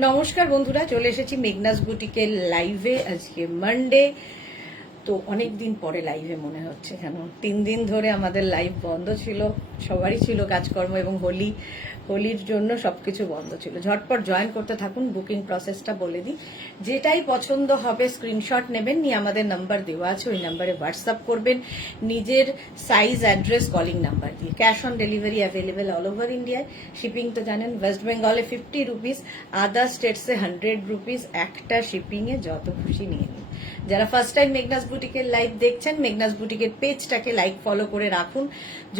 নমস্কার বন্ধুরা, চলে এসেছি মেঘনাস বুটিকের লাইভে। আজকে মানডে, তো অনেক দিন পরে লাইভে মনে হচ্ছে, কেন 3 দিন ধরে আমাদের লাইভ বন্ধ ছিল। সবারই ছিল কাজকর্ম এবং হোলির জন্য সবকিছু বন্ধ ছিল। ঝটপট জয়েন করতে থাকুন। বুকিং প্রসেসটা বলে দিই, যেটাই পছন্দ হবে স্ক্রিনশট নেবেন, নিয়ে আমাদের নাম্বার দেওয়া আছে, ওই নাম্বারে হোয়াটসঅ্যাপ করবেন নিজের সাইজ, অ্যাড্রেস, কলিং নাম্বার দিয়ে। Cash on delivery available all over ইন্ডিয়ায়। শিপিং তো জানেন, ওয়েস্ট বেঙ্গলে 50 রুপিস, আদার স্টেটসে 100 রুপিস। একটা শিপিংয়ে যত খুশি নিয়ে নিন। যারা ফার্স্ট টাইম মেঘনাস বুটিকের লাইভ দেখছেন, মেঘনাস বুটিকের পেজটাকে লাইক ফলো করে রাখুন,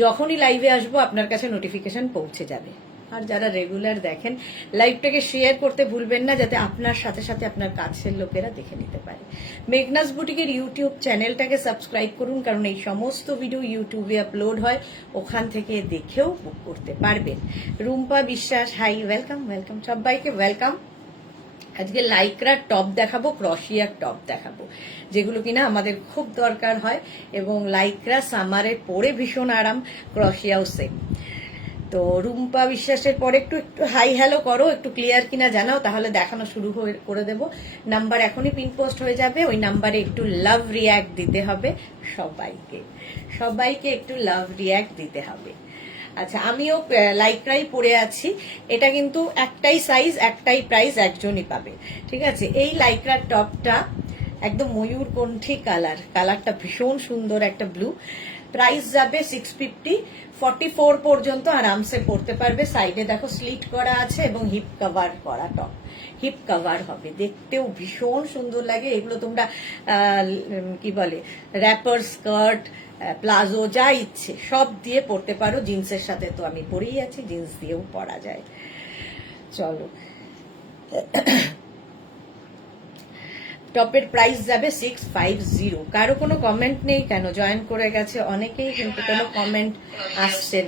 যখনই লাইভে আসবো আপনার কাছে নোটিফিকেশন পৌঁছে যাবে। আর যারা রেগুলার দেখেন, লাইভটাকে শেয়ার করতে ভুলবেন না, যাতে আপনার সাথে সাথে আপনার কাছের লোকেরা দেখে নিতে পারে। মেঘনাস বুটিকের ইউটিউব চ্যানেলটাকে সাবস্ক্রাইব করুন, কারণ এই সমস্ত ভিডিও ইউটিউবে আপলোড হয়, ওখান থেকে দেখেও বুক করতে পারবেন। রুম্পা বিশ্বাস, হাই, ওয়েলকাম ওয়েলকাম, সবাইকে ওয়েলকাম। আজকে লাইক্রার টপ দেখাবো, ক্রশিয়ার টপ দেখাবো, যেগুলো কিনা আমাদের খুব দরকার হয়, এবং লাইক্রা সামারে পরে ভীষণ আরাম, ক্রশিয়াও সেম। তো রুম্পা বিশ্বাসের পরে একটু হাই হ্যালো করো, একটু ক্লিয়ার কিনা জানাও, তাহলে দেখানো শুরু করে দেবো। নাম্বার এখনই পিন পোস্ট হয়ে যাবে, ওই নাম্বারে একটু লাভ রিয়াক্ট দিতে হবে সবাইকে একটু লাভ রিয়াক্ট দিতে হবে। আচ্ছা, আমিও লাইক্রাই পরে আছি। এটা কিন্তু একটাই সাইজ, একটাই প্রাইস, একজনই পাবে, ঠিক আছে। এই লাইক্রার টপটা একদম ময়ূরকণ্ঠী কালারটা ভীষণ সুন্দর, একটা ব্লু। প্রাইস যাবে 650, 44 পর্যন্ত আরামসে পরতে পারবে। সাইডে দেখো স্লিট করা আছে এবং হিপ কভার করা টপ, হিপ কভার হবে, দেখতেও ভীষণ সুন্দর লাগে। এগুলো তোমরা কি বলে, র্যাপার, স্কার্ট, প্লাজো, যা ইচ্ছে সব দিয়ে পরতে পারো। জিন্সের সাথে তো আমি পরেই আছি, জিন্স দিয়েও পরা যায়। চলো, টপের প্রাইস যাবে 650। কারো কোনো কমেন্ট নেই কেন? জয়েন করে গেছে অনেকেই, কিন্তু কোনো কমেন্ট আসছে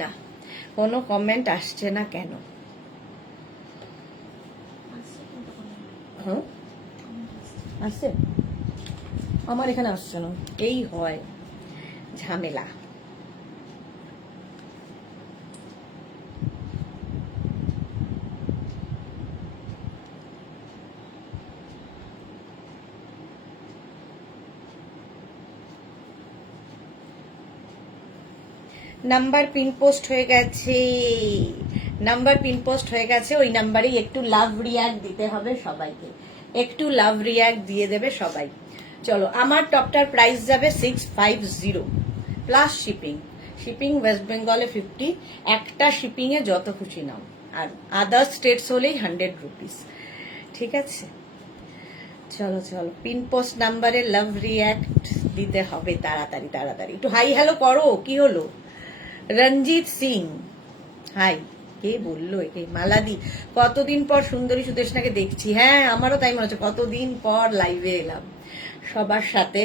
না, কেন? আসছে, আমার এখানে আসছে না, এই হয় ঝামেলা। নাম্বার পিন পোস্ট হয়ে গেছে, ওই নাম্বারেই একটু লাভ রিয়াক্ট দিতে হবে সবাইকে, একটু লাভ রিয়াক্ট দিয়ে দেবে সবাই। চলো, আমার টপটার প্রাইস যাবে 650 প্লাস শিপিং ওয়েস্ট বেঙ্গলে 50, একটা শিপিং এ যত খুশি নাও, আর আদার স্টেটস হলেই 100 রুপিস, ঠিক আছে। চলো, পিন পোস্ট নাম্বারে লাভ রিয়াক্ট দিতে হবে তাড়াতাড়ি। একটু হাই হ্যালো করো, কি হলো? রঞ্জিত সিং, হাই। কে বললো একে? মালাদি, কতদিন পর সুন্দরী সুদেশনাকে দেখছি। হ্যাঁ, আমারও তাই মনে হচ্ছে, কতদিন পর লাইভে এলাম সবার সাথে,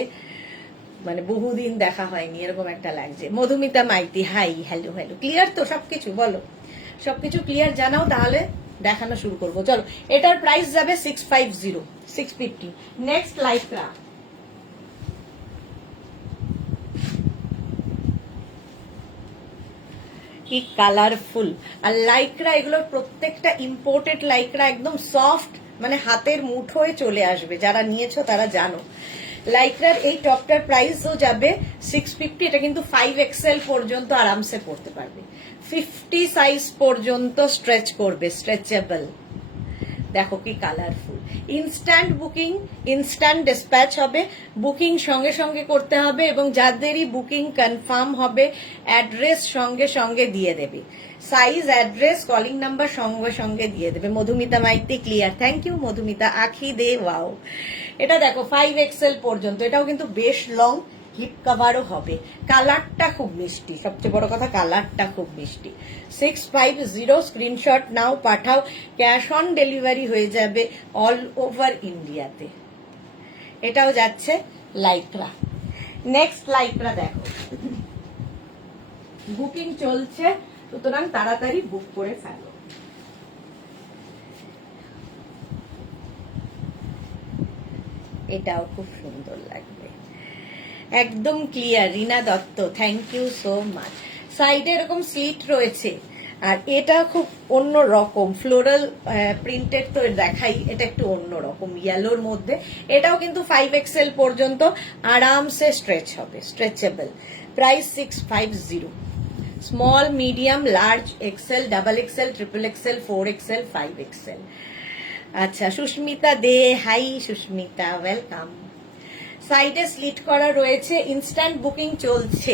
মানে বহুদিন দেখা হয়নি, এরকম একটা লাগছে। Madhumita Maiti, hi hello. Clear তো সবকিছু? বলো, সবকিছু ক্লিয়ার জানাও, তাহলে দেখানো শুরু করবো। চলো, এটার প্রাইস যাবে 650। নেক্সট লাইক্রা, কি কালারফুল। আর লাইক্রা, এগুলোর প্রত্যেকটা ইম্পোর্টেড লাইক্রা, একদম সফট, মানে হাতের মুঠোয় চলে আসবে। যারা নিয়েছো তারা জানো। লাইক্রার এই টপটার প্রাইসও যাবে 650। এটা কিন্তু 5XL পর্যন্ত আরামসে পড়তে পারবে, 50 সাইজ পর্যন্ত স্ট্রেচ করবে, স্ট্রেচেবল। দেখো কি colourful. Instant booking, instant dispatch হবে। বুকিং সঙ্গে সঙ্গে করতে হবে, এবং যাদেরই বুকিং কনফার্ম হবে অ্যাড্রেস সঙ্গে সঙ্গে দিয়ে দেবে, সাইজ, অ্যাড্রেস, কলিং নাম্বার সঙ্গে সঙ্গে দিয়ে দেবে। Madhumita Maiti, clear, thank you Madhumita. Akhi Dey, wow. এটা দেখো 5XL পর্যন্ত, এটাও কিন্তু বেশ লং, হিপ কভারও হবে। কালারটা খুব মিষ্টি, সবচেয়ে বড় কথা কালারটা খুব মিষ্টি। 650, স্ক্রিনশট নাও, পাঠাও। ক্যাশ অন ডেলিভারি হয়ে যাবে অল ওভার ইন্ডিয়াতে। এটাও যাচ্ছে লাইক্রা। নেক্সট লাইক্রা দেখো, বুকিং চলছে, সুতরাং তাড়াতাড়ি বুক করে ফেলো। এটাও খুব সুন্দর লাগবে, একদম clear. Rina Dutta, thank you so much. সাইডে এরকম স্লিট রয়েছে, আর এটা খুব অন্য রকম ফ্লোরাল প্রিন্টেড, তো দেখাই, এটা একটু অন্য রকম ইয়েলোর মধ্যে। এটাও কিন্তু 5XL পর্যন্ত আরামসে স্ট্রেচ হবে, stretchable. Price 650। Small, medium, large, XL, double XL, triple XL, 4XL, 5XL। আচ্ছা, সুস্মিতা দে, হাই সুস্মিতা, ওয়েলকাম। সাইডে স্লিট করা রয়েছে, ইনস্ট্যান্ট বুকিং চলছে।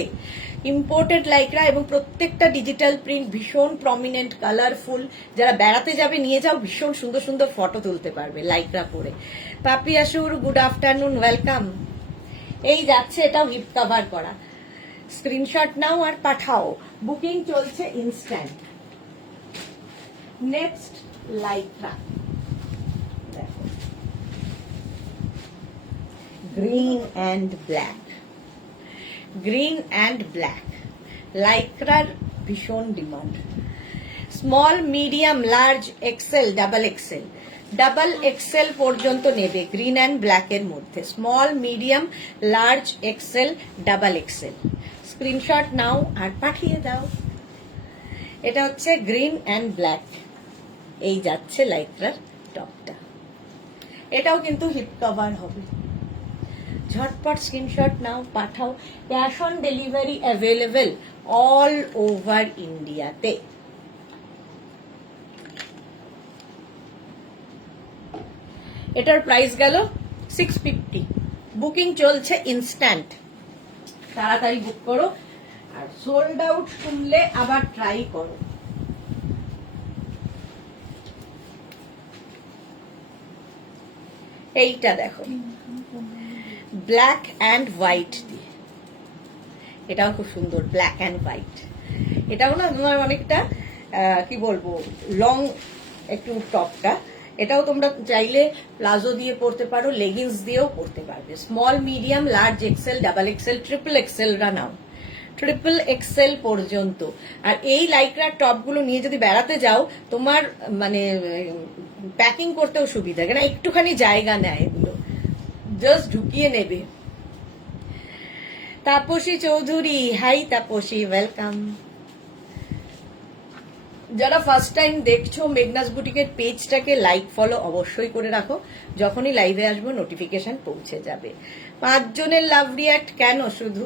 ইম্পোর্টেড লাইক্রা এবং প্রত্যেকটা ডিজিটাল প্রিন্ট, ভীষণ প্রমিনেন্ট, কালারফুল। যারা বেড়াতে যাবে নিয়ে যাও, ভীষণ সুন্দর সুন্দর ফটো তুলতে পারবে লাইক্রা পরে। পাপি আসুর, গুড আফটারনুন, ওয়েলকাম। এই যাচ্ছে, এটাও হিপ কভার করা। স্ক্রিনশট নাও আর পাঠাও, বুকিং চলছে ইনস্ট্যান্ট। নেক্সট লাইক্রা, দেখো, green and black. Green and black লাইক্রার ভীষণ demand. Small, medium, large, XL, double XL. Double XL পর্যন্ত নেবে গ্রিন অ্যান্ড ব্ল্যাক এর মধ্যে। Small, medium, large, XL, double XL. Screenshot নাও আর পাঠিয়ে দাও। এটা হচ্ছে গ্রিন অ্যান্ড ব্ল্যাক। এই যাচ্ছে লাইক্রার টপটা। এটাও কিন্তু হিপ কভার হবে। ঝটপট স্ক্রিনশট নাও, পাঠাও। Cash on delivery available all over ইন্ডিয়াতে। এটার প্রাইস গেল 650। বুকিং চলছে ইনস্ট্যান্ট, তাড়াতাড়ি বুক করো। আর সোল্ড আউট শুনলে আবার ট্রাই করো। এইটা দেখো, ব্ল্যাক অ্যান্ড হোয়াইট দিয়ে, এটাও খুব সুন্দর, ব্ল্যাক অ্যান্ড হোয়াইট। এটাও না অনেকটা কি বলবো, লং একটু টপটা। এটাও তোমরা চাইলে প্লাজো দিয়ে পরতে পারো, লেগিংস দিয়েও পরতে পারবে। Small, medium, large, XL, double XL, triple এক্সেলরা নাও, ট্রিপল এক্সেল পর্যন্ত। আর এই লাইক্রার টপগুলো নিয়ে যদি বেড়াতে যাও, তোমার মানে প্যাকিং করতেও সুবিধা, কেন একটুখানি জায়গা নেয় এগুলো, জাস্ট ঢুকিয়ে নেবে। Tapasi Chowdhury, hi Tapasi, welcome. যারা ফার্স্ট টাইম দেখছো মেঘনাস বুটিকের পেজটাকে লাইক ফলো অবশ্যই করে রাখো, যখনই লাইভে আসবো নোটিফিকেশন পৌঁছে যাবে। 5 জনের লাভ রিয়াক্ট কেন, শুধু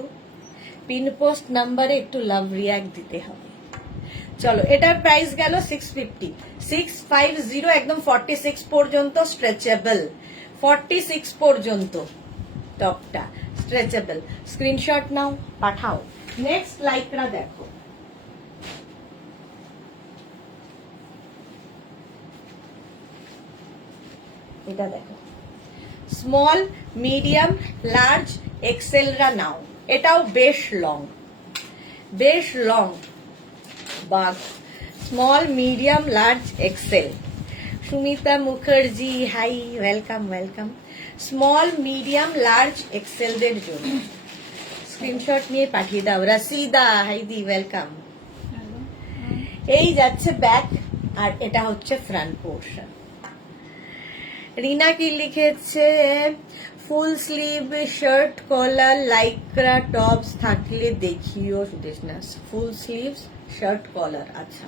পিন পোস্ট নাম্বারে একটু লাভ রিয়াক্ট দিতে হবে। চলো, এটার প্রাইস গেল 650। 650, একদম 46 পর্যন্ত স্ট্রেচেবল। 46 পর্যন্ত টপটা স্ট্রেচেবল। স্ক্রিনশট নাও, পাঠাও। নেক্সট লাইক্রা দেখো, এটা দেখো, স্মল, মিডিয়াম, লার্জ, এক্সেলরা নাও। এটাও বেশ লং, বেশ লং বাঘ। Small, medium, large, XL. Sumita Mukherjee, hi, welcome welcome. Small, medium, large, এক্সেলদের জন্য স্ক্রিনশট নিয়ে পাঠিয়ে দাও। রাসিদা, হাইদি, ওয়েলকাম। এই যাচ্ছে ব্যাক, আর এটা হচ্ছে ফ্রন্ট পোর্শন। রিনা কি লিখেছে, full sleeve shirt collar lycra tops থাকলে দেখিও সুদেশনা। ফুল স্লিভস শার্ট কলার, আচ্ছা,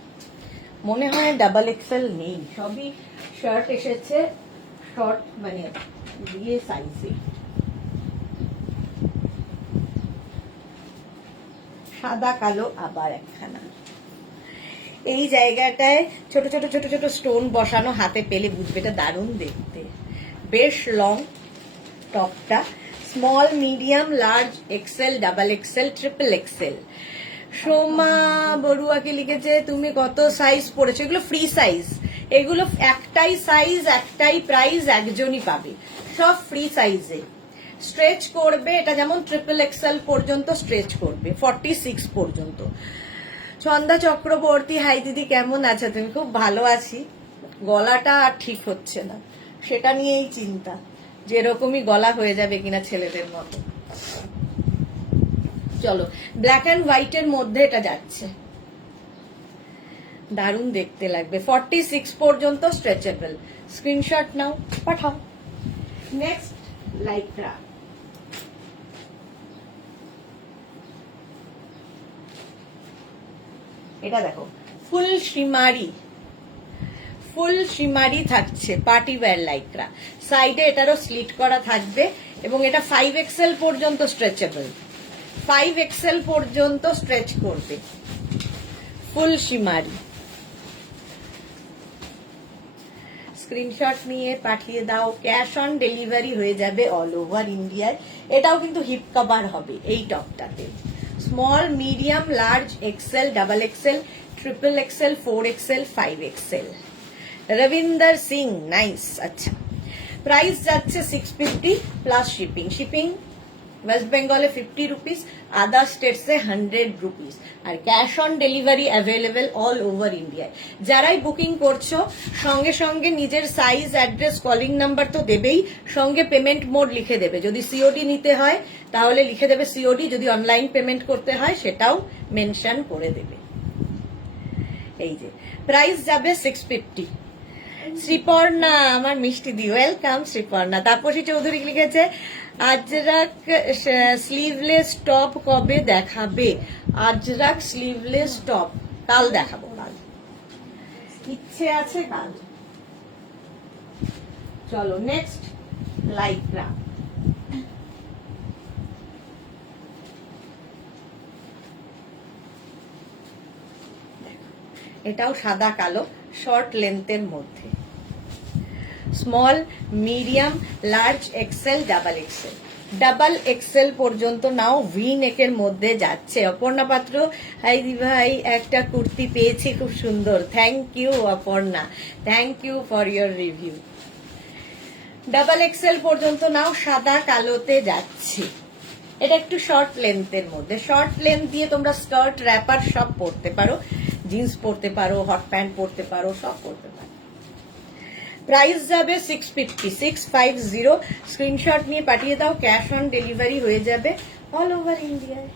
মনে হয় ডাবল এক্সেল নেই, সবই শার্ট এসেছে শর্ট মানে দিয়ে সাইজে। সাদা কালো আবার একখানা। এই জায়গাটায় ছোট ছোট ছোট ছোট স্টোন বসানো, হাতে পেলে বুঝবে, এটা দারুণ দেখতে। বেশ লং টপটা। Small, medium, large, XL, double XL, triple XL. Soma বড়ুয়াকে লিখেছে, তুমি কত সাইজ পড়েছো? এগুলো ফ্রি সাইজ, এগুলো একটাই সাইজ, একটাই প্রাইস, একজনই পাবে, সব ফ্রি সাইজে। স্ট্রেচ করবে, এটা যেমন ট্রিপল এক্সেল পর্যন্ত স্ট্রেচ করবে, 46 পর্যন্ত। ছন্দা চক্রবর্তী, হাই দিদি, কেমন আছো তুমি? খুব ভালো আছি, গলাটা আর ঠিক হচ্ছে না, সেটা নিয়েই চিন্তা, যেরকমই গলা হয়ে যাবে কিনা ছেলেদের মতো। চলো, ব্ল্যাক অ্যান্ড হোয়াইট এর মধ্যে এটা যাচ্ছে, দারুণ দেখতে লাগবে। 46 পর্যন্ত স্ট্রেচেবল। স্ক্রিনশট নাও, পাঠাও। নেক্সট লাইক্রা, এটা দেখো, ফুল শিমারি থাকছে, পার্টি ওয়্যার লাইক্রা। সাইডে এটারও স্লিট করা থাকবে এবং এটা 5XL পর্যন্ত স্ট্রেচেবল, 5XL পর্যন্ত স্ট্রেচ করবে। ফুল শিমারি, স্ক্রিনশট নিয়ে পাঠিয়ে দাও, ক্যাশ অন ডেলিভারি হয়ে যাবে অল ওভার ইন্ডিয়ায়। এটাও কিন্তু হিপ কভার হবে এই টপটাতে। Small, medium, large, XL, double XL, triple XL, 4XL, 5XL। Rabinder Singh, nice. আচ্ছা, প্রাইস যাচ্ছে 650 প্লাস শিপিং। শিপিং ওয়েস্ট বেঙ্গলে 50 রুপিস, আদার স্টেটসে 100 রুপিস। আর cash on delivery available all over ইন্ডিয়ায়। যারাই বুকিং করছো সঙ্গে সঙ্গে নিজের সাইজ, অ্যাড্রেস, কলিং নাম্বার তো দেবেই, সঙ্গে পেমেন্ট মোড লিখে দেবে। যদি সিওডি নিতে হয় তাহলে লিখে দেবে সিওডি, যদি অনলাইন পেমেন্ট করতে হয় সেটাও মেনশন করে দেবে। এই যে প্রাইস যাবে 650। শ্রীপর্ণা, আমার মিষ্টি দি, ওয়েলকাম শ্রীপর্ণা। তাপসী চৌধুরী লিখেছে আজরাক স্লিভলেস টপ কবে দেখাবে? আজরাক স্লিভলেস টপ কাল দেখাবো, কাল ইচ্ছে আছে কাল। চলো নেক্সট লাইক্রা। এটাও সাদা কালো, শর্ট লেন্থের মধ্যে। Small, medium, large, XL, double XL. Double XL পর্যন্ত নাও, ভি নেকের মধ্যে যাচ্ছে। অপর্ণা পাত্র, হাই দি ভাই, একটা কুর্তি পেয়েছি খুব সুন্দর। Thank you Aparna, thank you for your review. Double XL পর্যন্ত নাও, সাদা কালোতে যাচ্ছে। এটা একটু শর্ট লেন্থের মধ্যে। শর্ট লেন্থ দিয়ে তোমরা স্কার্ট, র্যাপার সব পরতে পারো, জিন্স পরতে পারো, হট প্যান্ট পরতে পারো, সব পরতে পারো। প্রাইস যাবে 650, 650। স্ক্রিনশট নিয়ে পাঠিয়ে দাও, ক্যাশ অন ডেলিভারি হয়ে যাবে অল ওভার ইন্ডিয়ায়।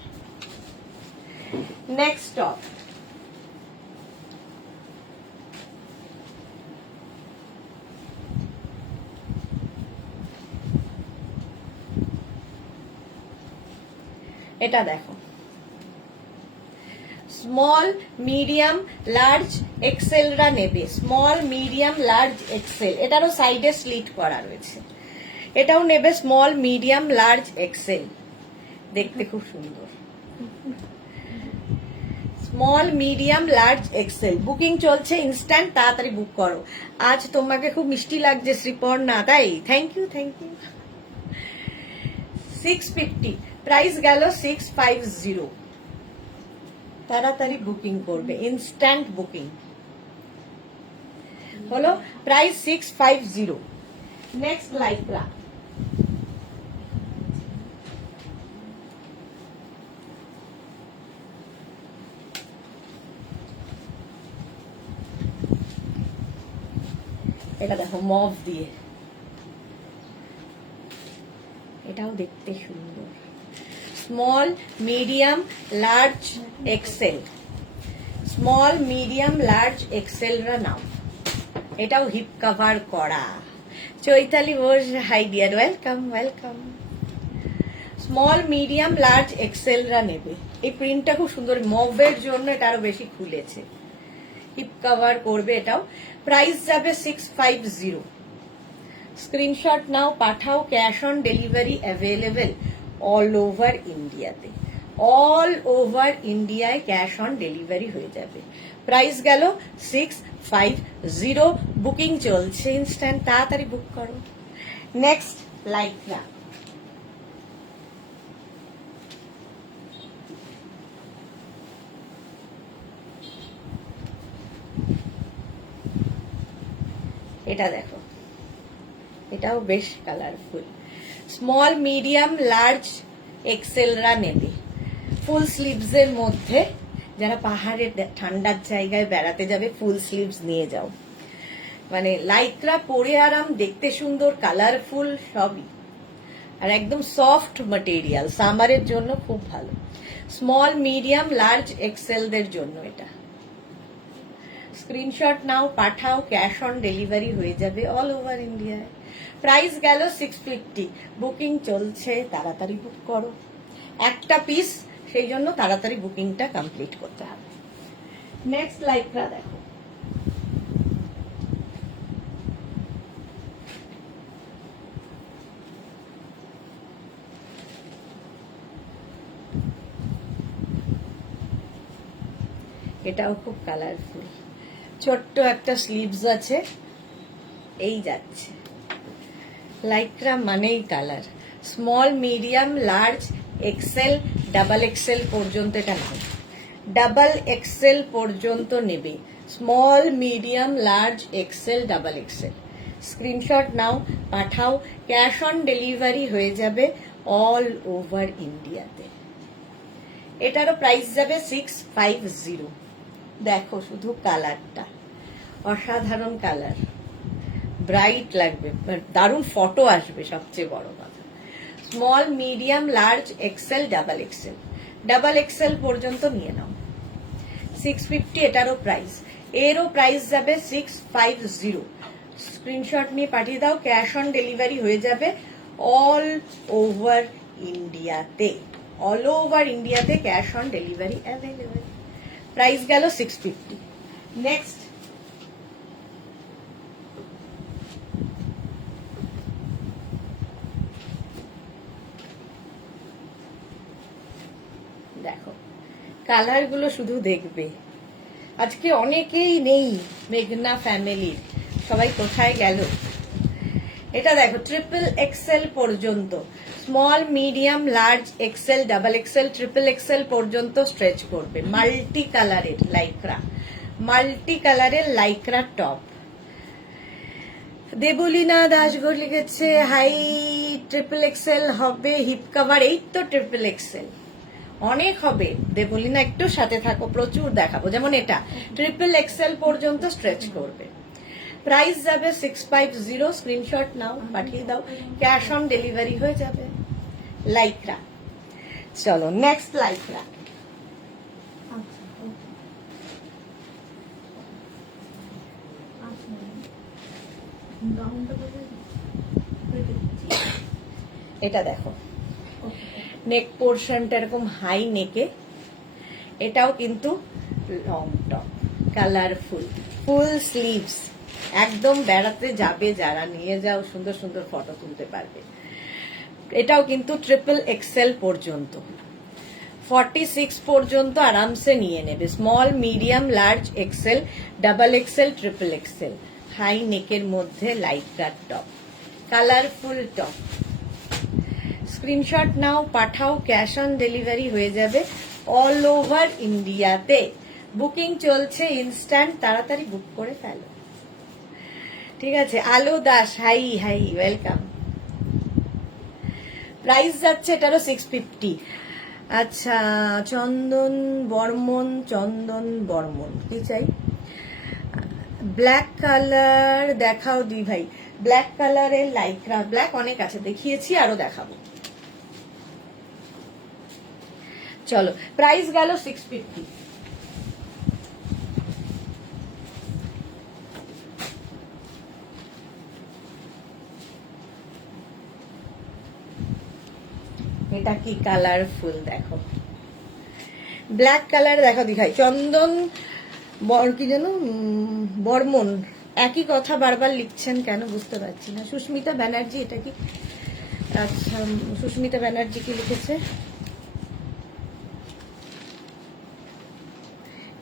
নেক্সট টপ, এটা দেখো। স্মল, মিডিয়াম, লার্জ, এক্সেলরা নেবে। Small, medium, large, XL. এটারও সাইডে স্লিট করা রয়েছে। এটাও নেবে স্মল, মিডিয়াম, লার্জ, এক্সেল। দেখতে খুব সুন্দর। Small, medium, large, XL. Booking চলছে, ইনস্ট্যান্ট, তাড়াতাড়ি বুক করো। আজ তোমাকে খুব মিষ্টি লাগছে শ্রীপর্ণা, তাই thank you, thank you. 650, price গেল 650। তাড়াতাড়ি বুকিং করবে, ইনস্ট্যান্ট বুকিং হলো। প্রাইস 650। Next lycra. এটা দেখো মভ দিয়ে, এটাও দেখতে সুন্দর। Small, medium, large, XL. Small, medium, large, এক্সেলরা নাও। এটাও হিপ কভার করা। Chaitali Bose, hi dear, welcome welcome. Small, medium, large, এক্সেলরা নেবে। এই প্রিন্টটা খুব সুন্দর, মভের জন্য এটা আরো বেশি খুলেছে। হিপ কভার করবে এটাও। প্রাইস যাবে 650। স্ক্রিনশট নাও, পাঠাও, cash on delivery available all over ইন্ডিয়াতে। অল ওভার ইন্ডিয়ায় ক্যাশ অন ডেলিভারি হয়ে যাবে। প্রাইস গেল 650। বুকিং চলছে, ইনস্ট্যান্ট, তাড়াতাড়ি বুক করো। Next lycra. এটা দেখো, এটাও বেশ কালারফুল। স্মল, মিডিয়াম, লার্জ, এক্সেলরা নেবে। ফুল স্লিভস এর মধ্যে, যারা পাহাড়ের ঠান্ডার জায়গায় বেড়াতে যাবে ফুল স্লিভস নিয়ে যাও। মানে লাইক্রা পরে আরাম, দেখতে সুন্দর, কালারফুল সবই, আর একদম সফট ম্যাটেরিয়াল, সামারের জন্য খুব ভালো। স্মল, মিডিয়াম, লার্জ, এক্সেলদের জন্য এটা। স্ক্রিনশট নাও, পাঠাও, ক্যাশ অন ডেলিভারি হয়ে যাবে অল ওভার ইন্ডিয়ায়। প্রাইস গেল 650। বুকিং চলছে, তাড়াতাড়ি বুক করো। একটা পিস, সেই জন্য তাড়াতাড়ি বুকিংটা কমপ্লিট করতে হবে। নেক্সট লাইক্রা দেখো, এটাও খুব কালারফুল, ছোট্ট একটা স্লিভস আছে, এই যাচ্ছে। লাইক্রা মানেই colour. Small, medium, large, XL, double XL পর্যন্ত এটা নাও, ডাবল এক্সেল পর্যন্ত নেবে। Small, medium, large, XL, double XL. Screenshot নাও, পাঠাও, ক্যাশ অন ডেলিভারি হয়ে যাবে অল ওভার ইন্ডিয়াতে। এটারও প্রাইস যাবে 650। দেখো শুধু কালারটা, অসাধারণ কালার, ব্রাইট লাগবে, দারুণ ফটো আসবে, সবচেয়ে বড় কথা। Small, medium, large, XL, double XL, double XL পর্যন্ত নিয়ে নাও। 650 এটারও প্রাইস, এরও প্রাইস যাবে 650। স্ক্রিনশট নিয়ে পাঠিয়ে দাও, ক্যাশ অন ডেলিভারি হয়ে যাবে অল ওভার ইন্ডিয়াতে। অল ওভার ইন্ডিয়াতে cash on delivery available. Price গেল 650। নেক্সট দেখো, কালার গুলো শুধু দেখবে। আজকে অনেকেই নেই মেঘনা ফ্যামিলির, সবাই কোথায় গেল? এটা দেখো, ট্রিপল এক্সেল পর্যন্ত, small, medium, large, XL, double XL, triple XL পর্যন্ত স্ট্রেচ করবে। মাল্টি কালারের লাইক্রা, মাল্টি কালারের লাইক্রা টপ। দেবলীনা দাসগড় লিখেছে হাই, ট্রিপল এক্সেল হবে হিপ কভার। এই তো ট্রিপল এক্সেল অনেক হবে দেবলীনা, একটু সাথে থাকো, প্রচুর দেখাবো। যেমন এটা ট্রিপল এক্সেল পর্যন্ত স্ট্রেচ করবে। প্রাইস যাবে 650। স্ক্রিনশট নাও, পাঠিয়ে দাও, ক্যাশ অন ডেলিভারি হয়ে যাবে। লাইক্রা। চলো নেক্সট লাইক্রা। এটা দেখো, নেক পোর্শনটা এরকম হাই নেকে, এটাও কিন্তু লং টপ, কালারফুল, ফুল স্লিভস, একদম বেড়াতে যাবে যারা, নিয়ে যাও, সুন্দর সুন্দর ফটো তুলতে পারবে। এটাও কিন্তু ট্রিপল এক্সেল পর্যন্ত, 46 পর্যন্ত আরামসে নিয়ে নেবে। Small, medium, large, XL, double XL, triple XL, high নেকের মধ্যে lycra top, colourful top. Screenshot নাও, পাঠাও, ক্যাশ অন ডেলিভারি হয়ে যাবে অল ওভার ইন্ডিয়াতে। বুকিং চলছে ইনস্ট্যান্ট, তাড়াতাড়ি বুক করে ফেলো। ঠিক আছে, Alo Das, hi hi, welcome. Price যাচ্ছে এটারও 650। আচ্ছা, চন্দন বর্মন, চন্দন বর্মন কি চাই? ব্ল্যাক কালার দেখাও দি ভাই, ব্ল্যাক কালারের লাইক্রা। ব্ল্যাক অনেক আছে, দেখিয়েছি, আরো দেখাবো। চলো, প্রাইস গেল 650। এটা কি কালারফুল দেখো, ব্ল্যাক কালার দেখো দিখাই। চন্দন কি যেন বর্মন, একই কথা বারবার লিখছেন কেন বুঝতে পারছি না। সুস্মিতা ব্যানার্জি, এটা কি? আচ্ছা, সুস্মিতা ব্যানার্জি কি লিখেছে?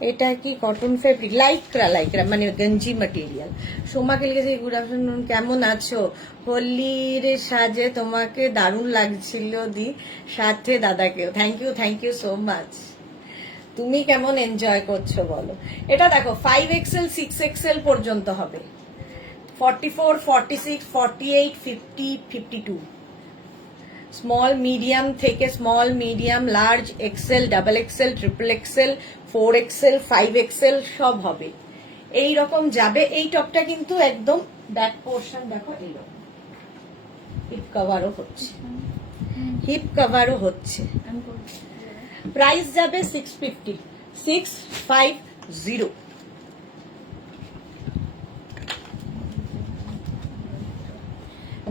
এটা কি কটন ফেব্রিক? লাইক্রা, লাইক্রা মানে গঞ্জি ম্যাটেরিয়াল। সোমাকে লিখেছে গুড আফটারনুন, কেমন আছো? হোলির সাজে তোমাকে দারুণ লাগছিল দি, সাথে দাদাকেও। Thank you so much. তুমি কেমন এনজয় করছো বলো। এটা দেখো 5XL 6XL পর্যন্ত হবে, 44, 46, 48, 50, 52। স্মল, মিডিয়াম থেকে small, medium, large, XL, double XL, triple XL, 4XL, 5XL সব হবে। এই রকম যাবে। এই টপটা কিন্তু একদম ব্যাক পোর্শন দেখো এইরকম, হিপ কভারও হচ্ছে, হিপ কভারও হচ্ছে। প্রাইস যাবে 650, 650।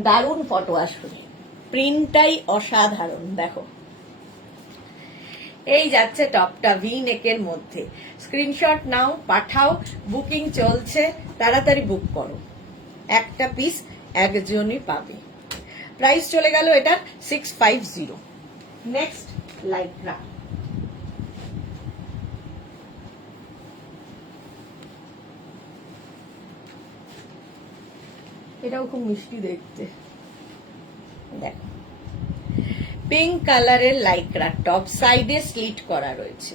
দারুণ ফটো আসবে, প্রিন্টটাই অসাধারণ। দেখো এই যাচ্ছে টপটা ভি নেকের মধ্যে। স্ক্রিনশট নাও, পাঠাও, বুকিং চলছে, তাড়াতাড়ি বুক করো, একটা পিস একজনই পাবে। প্রাইস চলে গেল এটা 650। নেক্সট লাইক্রা, এটাও খুব মিষ্টি দেখতে। দেখো পিঙ্ক কালারের লাইক্রা টপ, সাইডে স্লিট করা রয়েছে।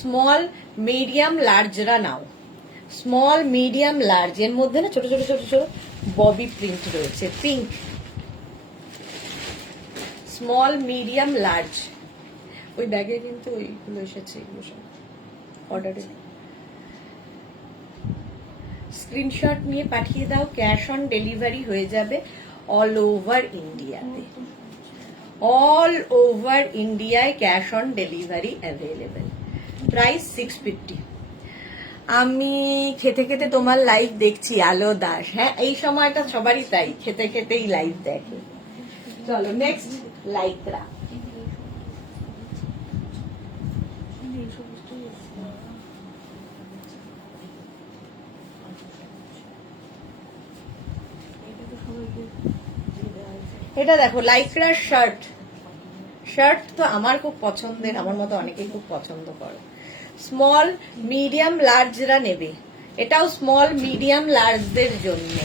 স্মল মিডিয়াম লার্জরা নাও, স্মল মিডিয়াম লার্জ, এর মধ্যে না ছোট ছোট ছোট ছোট ববি প্রিন্ট রয়েছে। পিঙ্ক, স্মল মিডিয়াম লার্জ, ওই ব্যাগে কিন্তু ওইগুলো এসেছে, এগুলো সব অর্ডারে। স্ক্রিনশট নিয়ে পাঠিয়ে দাও, ক্যাশ অন ডেলিভারি হয়ে যাবে অল ওভার ইন্ডিয়াতে। অল ওভার ইন্ডিয়ায় cash on delivery available. Price 650। আমি খেতে খেতে তোমার লাইভ দেখছি, আলো দাস। হ্যাঁ, এই সময়টা সবারই তাই, খেতে খেতেই লাইভ দেখে। চলো নেক্সট লাইক্রা, এটা দেখো লাইক্রার শার্ট। শার্ট তো আমার খুব পছন্দের, আমার মতো অনেকেই খুব পছন্দ করে। স্মল মিডিয়াম লার্জরা নেবে, এটাও স্মল মিডিয়াম লার্জদের জন্য।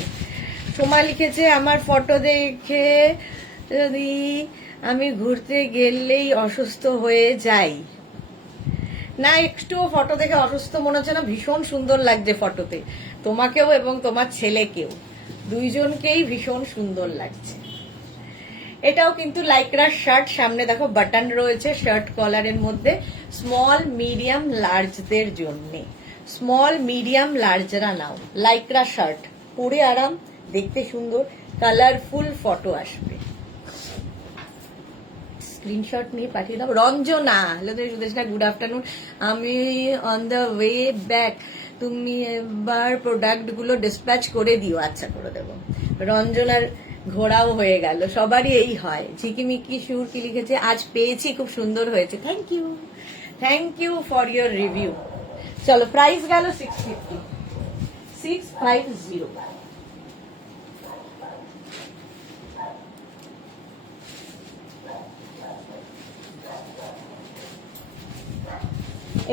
সোমা লিখেছে আমার ফটো দেখে যদি আমি ঘুরতে গেলেই অসুস্থ হয়ে যাই। না, একটু ফটো দেখে অসুস্থ মনে হচ্ছে না, ভীষণ সুন্দর লাগছে ফটোতে, তোমাকেও এবং তোমার ছেলেকেও, দুইজনকেই ভীষণ সুন্দর লাগছে। এটাও কিন্তু লাইক্রার শার্ট, সামনে দেখো বাটন রয়েছে শার্ট কলারের মধ্যে। স্মল মিডিয়াম লার্জদের জন্য, স্মল মিডিয়াম লার্জরা নাও। লাইক্রা শার্ট, পরে আরাম, দেখতে সুন্দর, কালারফুল ফটো আসবে। স্ক্রিনশট নিয়ে পাঠিয়ে দাও। রঞ্জনা, হ্যালো তুমি সুদেশনা, গুড আফটারনুন, আমি অন দ্য ওয়ে ব্যাক, তুমি এবার প্রোডাক্ট গুলো ডিসপ্যাচ করে দিও। আচ্ছা, করে দেবো। রঞ্জনার ঘোড়াও হয়ে গেল, সবারই এই হয়। ঝিকিমিকি সুর কি লিখেছে, আজ পেয়েছি, খুব সুন্দর হয়েছে। Thank you, thank you for your review. চলো প্রাইস গেল 650, 650।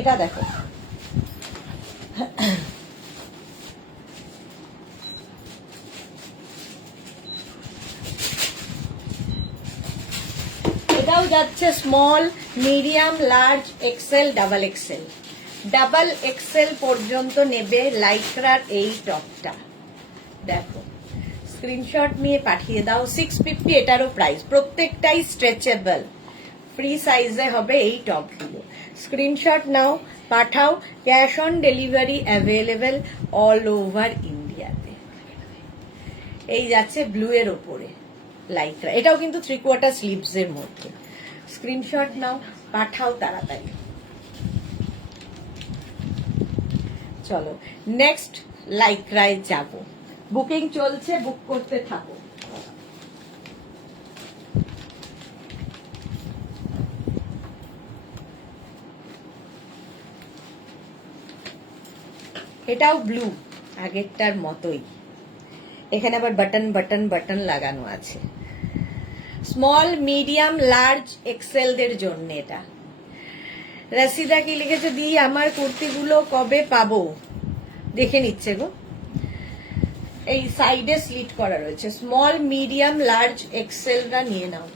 এটা দেখো, এটাও যাচ্ছে small medium large XL double XL. Double XL পর্যন্ত নেবে লাইক্রার এই টপটা। দেখো স্ক্রিনশট নিয়ে পাঠিয়ে দাও। 650 এটারও প্রাইস, প্রত্যেকটাই স্ট্রেচেবল, ফ্রি সাইজে হবে এই টপগুলো। স্ক্রিনশট নাও, পাঠাও, cash on delivery available all over ইন্ডিয়াতে। এই যাচ্ছে ব্লু এর ওপরে লাইক্রা, এটাও কিন্তু 3/4 স্লিভস এর মধ্যে। স্ক্রিনশট নাও, পাঠাও তাড়াতাড়ি। চলো নেক্সট লাইক্রায় যাব, বুকিং চলছে, বুক করতে থাকো। এটাও ব্লু, আগেরটার মতোই, এখানে আবার বাটন বাটন বাটন লাগানো আছে। স্মল মিডিয়াম লার্জ এক্সেলদের জন্য এটা। রাশিদা কি লিখেছে, দি আমার কুর্তিগুলো কবে পাবো? দেখে নিচ্ছে গো। এই সাইডে স্লিট করা রয়েছে, স্মল মিডিয়াম লার্জ এক্সেলরা নিয়ে নাও।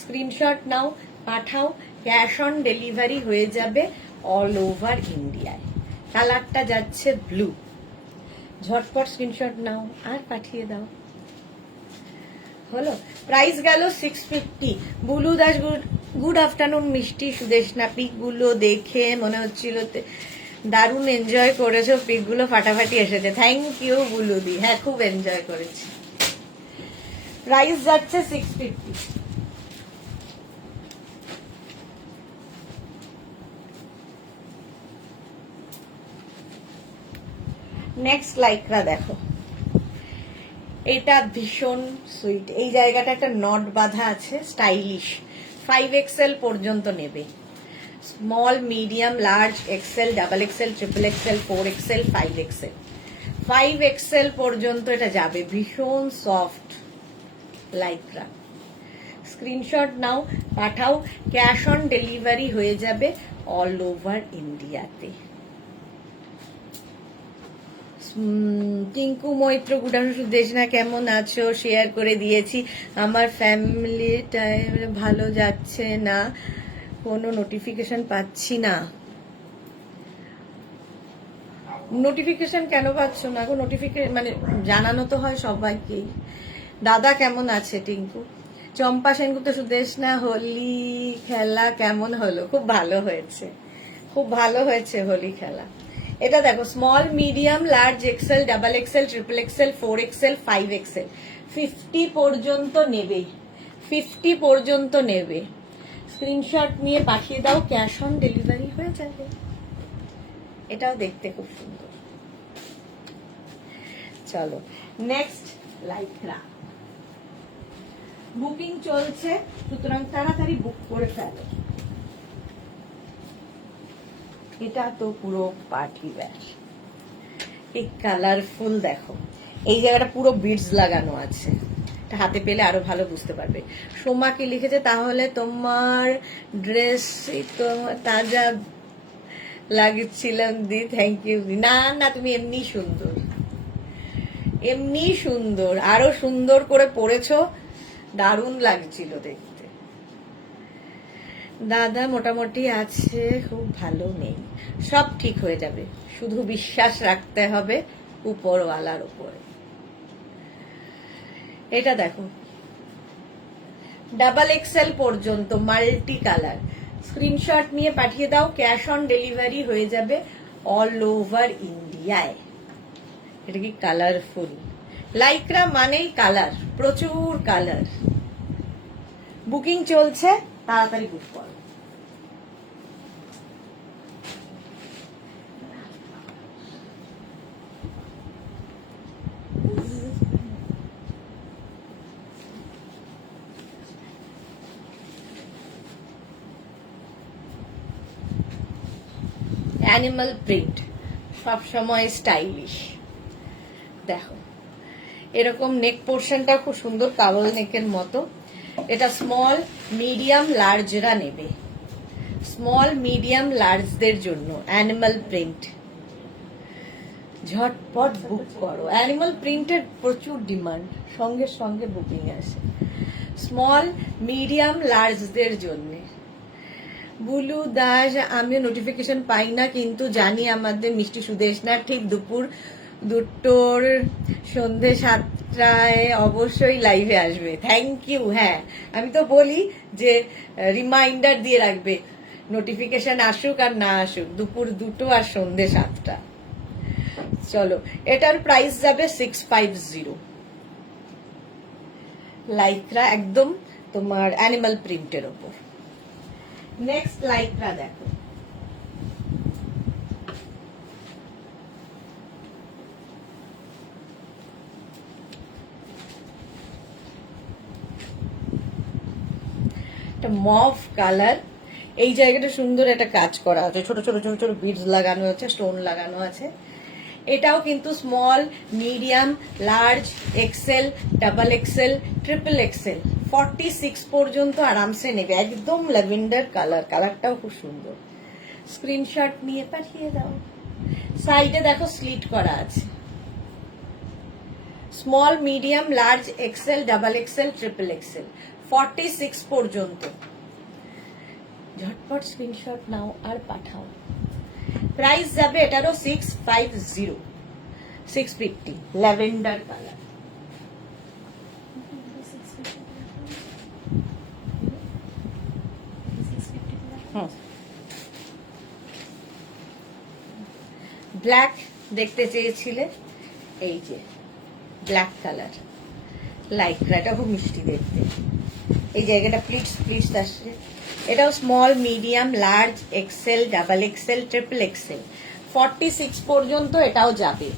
স্ক্রিনশট নাও, পাঠাও, ক্যাশ অন ডেলিভারি হয়ে যাবে অল ওভার ইন্ডিয়ায়। কালারটা যাচ্ছে ব্লু, ঝটপট স্ক্রিনশট নাও আর পাঠিয়ে দাও। হলো, প্রাইস গেল 650। বুলু দাস, গুড আফটারনুন মিষ্টি সুদেশনা, পিক গুলো দেখে মনে হচ্ছিল দারুণ এনজয় করেছো, পিক গুলো ফাটাফাটি এসেছে। থ্যাংক ইউ বুলু দি, হ্যাঁ খুব এনজয় করেছি। প্রাইস যাচ্ছে 650। নেক্সট লাইক্রা দেখো, এটা ভীষণ সুইট, এই জায়গাটা একটা নট বাঁধা আছে, স্টাইলিশ। 5XL পর্যন্ত নেবে, small medium large XL double XL triple XL 4XL 5XL 5XL পর্যন্ত এটা যাবে। ভীষণ সফট লাইক্রা। স্ক্রিনশট নাও, পাঠাও। ক্যাশ অন ডেলিভারি হয়ে যাবে অল ওভার ইন্ডিয়াতে। টিঙ্কু মৈত্র, গুড আফটারনুন দেশনা, কেমন আছো? শেয়ার করে দিয়েছি। আমার ফ্যামিলি টাইম ভালো যাচ্ছে না, কোনো নোটিফিকেশন পাচ্ছি না। নোটিফিকেশন কেন পাচ্ছ না গো? নোটিফিকেশন মানে জানানো তো হয় সবাইকেই। দাদা কেমন আছে টিঙ্কু? চম্পা সেনগুপ্ত, সুদেশনা, হোলি খেলা কেমন হলো? খুব ভালো হয়েছে, খুব ভালো হয়েছে হোলি খেলা। এটা দেখো, small medium large XL double XL triple XL 4XL 5XL 50 পর্যন্ত নেবে, 50 পর্যন্ত নেবে। স্ক্রিনশট নিয়ে পাঠিয়ে দাও, ক্যাশ অন ডেলিভারি হয়ে যাবে। এটাও দেখতে খুব সুন্দর। চলো নেক্সট লাইক্রা। বুকিং চলছে, সুতরাং তাড়াতাড়ি বুক করে ফেলো। এটা তো পুরো পার্টি ওয়্যার। এই কালারফুল দেখো, এই জায়গাটা পুরো বিডস লাগানো আছে। হাতে পেলে আরো ভালো বুঝতে পারবে। সোমা কি লিখেছে, তাহলে তোমার ড্রেস তাজা লাগছিলাম দি, থ্যাংক ইউ। না না, তুমি এমনি সুন্দর, এমনি সুন্দর, আরো সুন্দর করে পরেছো, দারুণ লাগছিল দেখতে। দাদা মোটামুটি আছে, খুব ভালো নেই, সব ঠিক হয়ে যাবে, শুধু বিশ্বাস রাখতে হবে উপরওয়ালার উপরে। এটা দেখো, ডাবল এক্সেল পর্যন্ত মাল্টি কালার। স্ক্রিনশট নিয়ে পাঠিয়ে দাও, ক্যাশ অন ডেলিভারি হয়ে যাবে অল ওভার ইন্ডিয়ায়। এটা কি কালারফুল! লাইক্রা মানেই কালার, প্রচুর কালার। বুকিং চলছে, তাড়াতাড়ি বুক করো। অ্যানিমাল প্রিন্ট সবসময় স্টাইলিশ। দেখো, এরকম নেক পোর্শনটা খুব সুন্দর, কাবল নেকের মতো। এটা স্মল মিডিয়াম লার্জরা নেবে, স্মল মিডিয়াম লার্জদের জন্য অ্যানিমাল প্রিন্ট। ঝটপট বুক করো, অ্যানিমাল প্রিন্টের প্রচুর ডিমান্ড, সঙ্গে সঙ্গে বুকিং আসে। স্মল মিডিয়াম লার্জদের জন্য। বুলু দাস, আমিও নোটিফিকেশন পাই না, কিন্তু জানি আমাদের মিষ্টি সুদেশনা ঠিক দুপুর 2টোর সন্ধে 7টায় অবশ্যই লাইভে আসবে। Thank you. হ্যাঁ, আমি তো বলি যে রিমাইন্ডার দিয়ে রাখবে, নোটিফিকেশন আসুক আর না আসুক, দুপুর 2টো আর সন্ধে 7টা। চলো, এটার প্রাইস যাবে 650। লাইক্রা একদম তোমার অ্যানিমাল প্রিন্টের ওপর। নেক্সট লাইক্রা দেখো, মভ কালার। এই জায়গাটা সুন্দর একটা কাজ করা আছে, ছোট ছোট ছোট ছোট বিডস লাগানো আছে, স্টোন লাগানো আছে। এটাও কিন্তু small medium large XL double XL triple XL 46 পর্যন্ত আরামসে নেবে। একদম ল্যাভেন্ডার কালার, কালারটাও খুব সুন্দর। স্ক্রিনশট নিয়ে পাঠিয়ে দাও। সাইডে দেখো স্লিট করা আছে। Small medium large XL double XL triple XL 46 পর্যন্ত। ঝটপট স্ক্রিনশট নাও আর পাঠাও। প্রাইস যাবে এটারও 650, 650 ল্যাভেন্ডার কালার। ব্ল্যাক দেখতে চেয়েছিলে, এই যে ব্ল্যাক কালার লাইক্রাটা খুব মিষ্টি দেখতে। এই জায়গাটা প্লিটস প্লিটস আসছে। এটাও small medium large XL double XL triple XL 46 পর্যন্ত এটাও যাবে।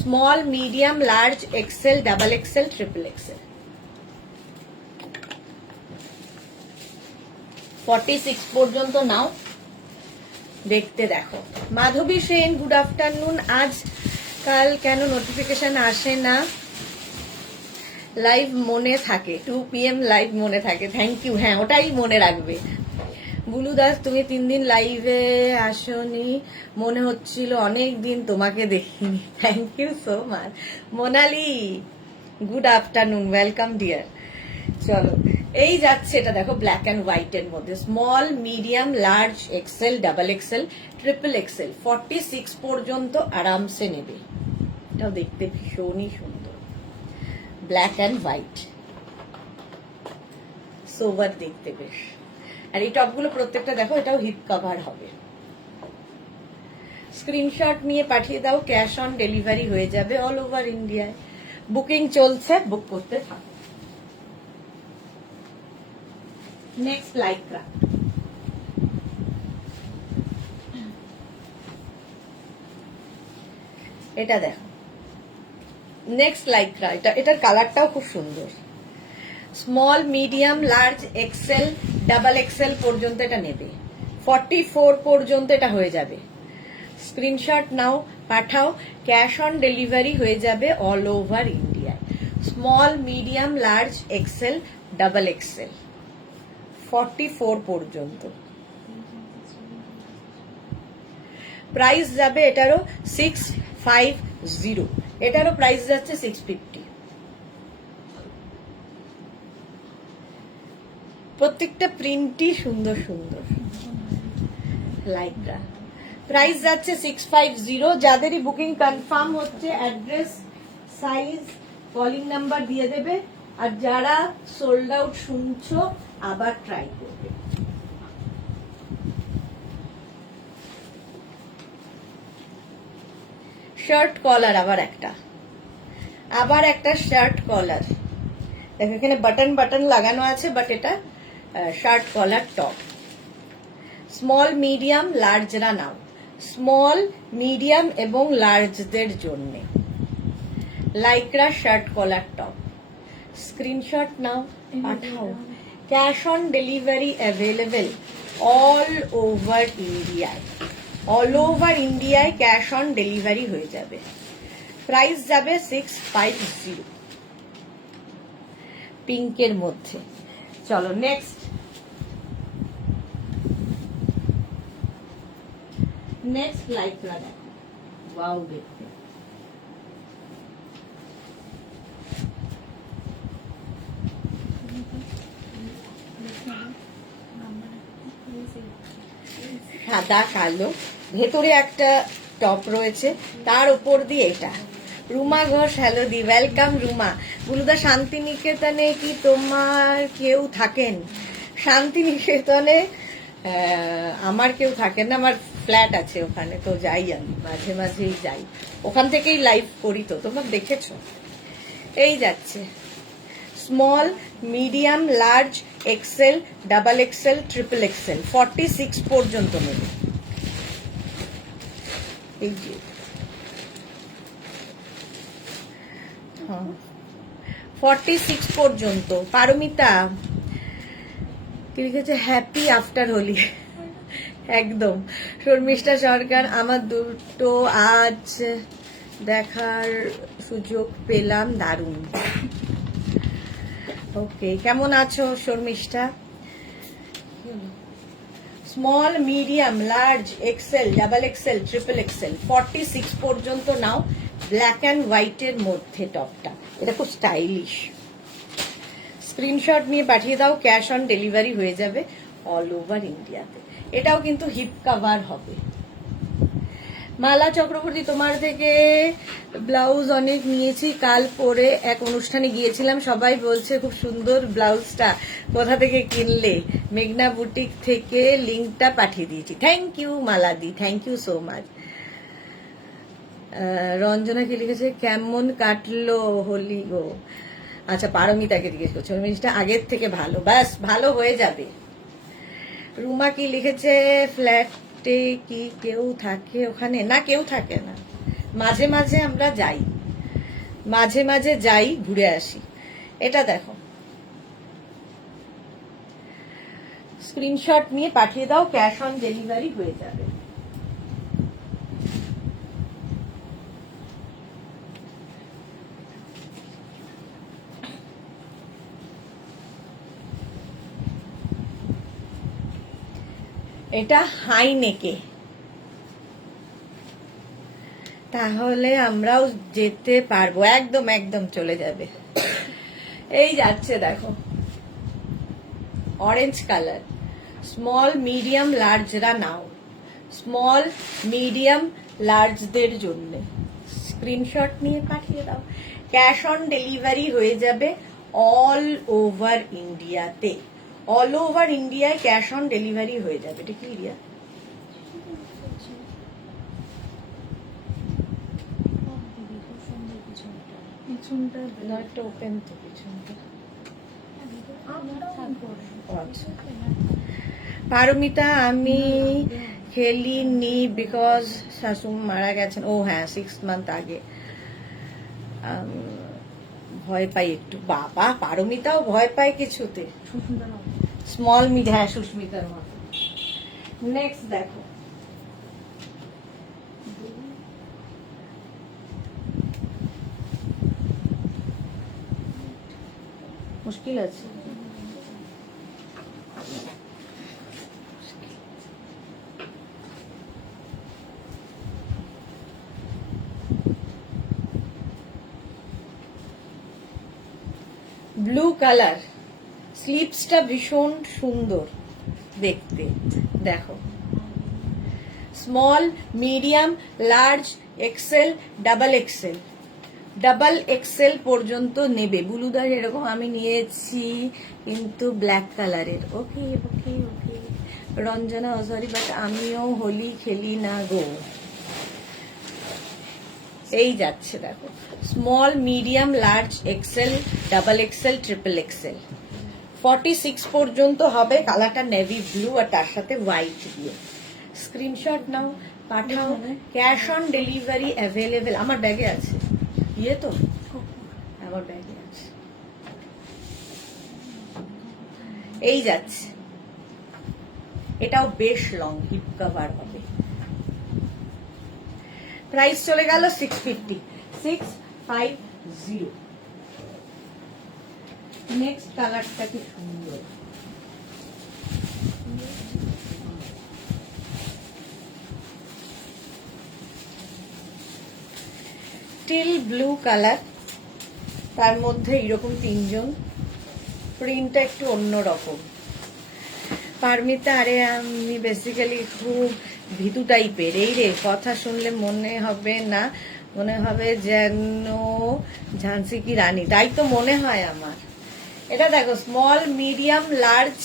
Small medium large XL double XL triple XL 46 পর্যন্ত নাও, দেখতে দেখো। মাধবী সেন, গুড আফটারনুন। আজকাল কেন নোটিফিকেশন আসে না? লাইভ মনে থাকে, 2 PM লাইভ মনে থাকে। Thank you. হ্যাঁ, ওটাই মনে রাখবে। বুলু দাস, তুমি 3 দিন লাইভে আসনি, মনে হচ্ছিল অনেক দিন তোমাকে দেখিনি। Thank you so much. Monali, good afternoon, welcome dear. চলো, এই যাচ্ছে, এটা দেখো ব্ল্যাক অ্যান্ড হোয়াইট এর মধ্যে, small, medium, large, XL, double XL, triple XL, 46 পর্যন্ত আরামসে নেবে। এটাও দেখতে ভীষণই সুন্দর, ব্ল্যাক অ্যান্ড হোয়াইট, সোভার দেখতে বেশ। আর এই টপগুলো প্রত্যেকটা দেখো, এটাও হিপ কভার হবে। স্ক্রিনশট নিয়ে পাঠিয়ে দাও, ক্যাশ অন ডেলিভারি হয়ে যাবে অল ওভার ইন্ডিয়ায়। বুকিং চলছে, বুক করতে থাকো। নেক্সট লাইক্রা, এটা দেখো, নেক্সট লাইক্রা, এটার কালারটাও খুব সুন্দর। Small, medium, large, XL, double XL পর্যন্ত এটা নেবে। 44 পর্যন্ত এটা হয়ে যাবে। স্ক্রিনশট নাও, পাঠাও, ক্যাশ অন ডেলিভারি হয়ে যাবে অল ওভার ইন্ডিয়ায়। Small, medium, large, XL, double XL, 44 পর্যন্ত। প্রাইস যাবে এটারও 650, এটারও প্রাইস যাচ্ছে 650। প্রত্যেকটা প্রিন্টই সুন্দর সুন্দর। লাইকটা প্রাইস যাচ্ছে 650। যাদেরই বুকিং কনফার্ম হচ্ছে, অ্যাড্রেস, সাইজ, কলিং নাম্বার দিয়ে দেবে। আর যারা সোল্ড আউট শুনছো, আবার ট্রাই করবে। শার্ট কলার, আবার একটা শার্ট কলার দেখো, এখানে বাটন বাটন লাগানো আছে, বাট এটা shirt collar top. Small, medium, লার্জরা নাও, স্মল, মিডিয়াম এবং লার্জদের জন্য lycra shirt collar top. Screenshot নাও, পাঠাও, cash on delivery available all over ইন্ডিয়ায়। অল ওভার ইন্ডিয়ায় ক্যাশ অন ডেলিভারি হয়ে যাবে। প্রাইস যাবে 650, পিঙ্কের মধ্যে। চলো নেক্সট লাইক্রা দেখো, ওয়াও দেখতে। সাদা কালো, ভেতরে একটা টপ রয়েছে, তার উপর দিয়ে এটা। রুমা ঘোষ, হ্যালো দি, ওয়েলকাম রুমা। বুলুদা, শান্তিনিকেতনে কি তোমার কেউ থাকেন? শান্তিনিকেতনে আমার কেউ থাকেন না, আমার ফ্ল্যাট আছে ওখানে, তো যাই, আমি মাঝে মাঝেই যাই, ওখান থেকেই লাইভ করি, তো তোমরা দেখেছো। এই যাচ্ছে small, medium, large, XL, double XL, triple XL, 46 পর্যন্ত নেবে। এই যে 46 পর্যন্ত। পারমিতা কি লিখেছে, হ্যাপি আফটার হোলি। একদম। শর্মিষ্ঠা সরকার, আমার দুটো আজ দেখার সুযোগ পেলাম, দারুণ। ওকে, কেমন আছো Sharmistha? Small, medium, large, XL, double XL, triple XL, 46 পর্যন্ত নাও। ব্ল্যাক অ্যান্ড হোয়াইটের মধ্যে টপটা, এটা খুব স্টাইলিশ। স্ক্রিনশট নিয়ে পাঠিয়ে দাও, ক্যাশ অন ডেলিভারি হয়ে যাবে অল ওভার ইন্ডিয়াতে। এটাও কিন্তু হিপ কাভার হবে। মালা চক্রবর্তী, তোমার থেকে ব্লাউজ অনেক নিয়েছি, কাল পরে এক অনুষ্ঠানে গিয়েছিলাম, সবাই বলছে খুব সুন্দর ব্লাউজটা, কোথা থেকে কিনলে? মেঘনা বুটিক থেকে, লিঙ্কটা পাঠিয়ে দিয়েছি। থ্যাংক ইউ মালাদি, thank you so much. Ranjana কি লিখেছে, কেমন কাটলো হোলি গো? আচ্ছা, পারমিতাকে জিজ্ঞেস করছো, জিনিসটা আগের থেকে ভালো, ব্যাস ভালো হয়ে যাবে। রুমা কি লিখেছে, ফ্ল্যাটে কি কেউ থাকে ওখানে? না, কেউ থাকে না, মাঝে মাঝে আমরা যাই, মাঝে মাঝে যাই, ঘুরে আসি। এটা দেখো, স্ক্রিনশট নিয়ে পাঠিয়ে দাও, ক্যাশ অন ডেলিভারি হয়ে যাবে। এটা হাই নেকে, তাহলে আমরাও যেতে পারবো, একদম একদম চলে যাবে। এই যাচ্ছে দেখো, অরেঞ্জ কালার, স্মল মিডিয়াম লার্জরা নাও, স্মল মিডিয়াম লার্জদের জন্য স্ক্রিনশট নিয়ে পাঠিয়ে দাও। ক্যাশ অন ডেলিভারি হয়ে যাবে অল ওভার ইন্ডিয়াতে, অল ওভার ইন্ডিয়ায় ক্যাশ অন ডেলিভারি হয়ে যাবে। এটা কি রিয়া? ওপেন তো পিছনটা। পারমিতা আমি খেলিনি বিকজ শাশুড়ি মারা গেছেন। ও হ্যাঁ, 6 মান্থ আগে। ভয় পাই একটু। বাবা, পারমিতাও ভয় পায় কিছুতে। স্মল মিডিয়া, হ্যাঁ সুস্মিতার মতো। নেক্সট দেখো, মুশকিল আছে। ব্লু কালার, স্লিপসটা ভীষণ সুন্দর দেখতে, দেখো। Small medium large XL double XL, double XL পর্যন্ত নেবে। ব্লুদার এরকম আমি নিয়েছি কিন্তু ব্ল্যাক কালারের। ওকে ওকে ওকে রঞ্জনা, সরি বাট আমিও হোলি খেলি না গো। এই যাচ্ছে দেখো, small medium large XL double XL triple XL 46 পর্যন্ত হবে। কালারটা নেভি ব্লু আর তার সাথে হোয়াইট দিয়ে। স্ক্রিনশট নাও, পাঠাও। Cash on delivery available. আমার ব্যাগে আছে, ইয়ে তো আমার ব্যাগে আছে। এই যাচ্ছে, এটাও বেশ লং, হিপ কভার হবে। প্রাইস চলে গেল 650, 650। নেক্সট কালারটা কি সুন্দর, টিল ব্লু কালার, তার মধ্যে এরকম 3জন, প্রিন্টটা একটু অন্যরকম। পারমিতা, আরে আমি বেসিক্যালি খুব ভীতু টাইপের। এই রে, কথা শুনলে মনে হবে না, মনে হবে যেন ঝান্সি কি রানী, তাই তো মনে হয় আমার। এটা দেখো, small medium large,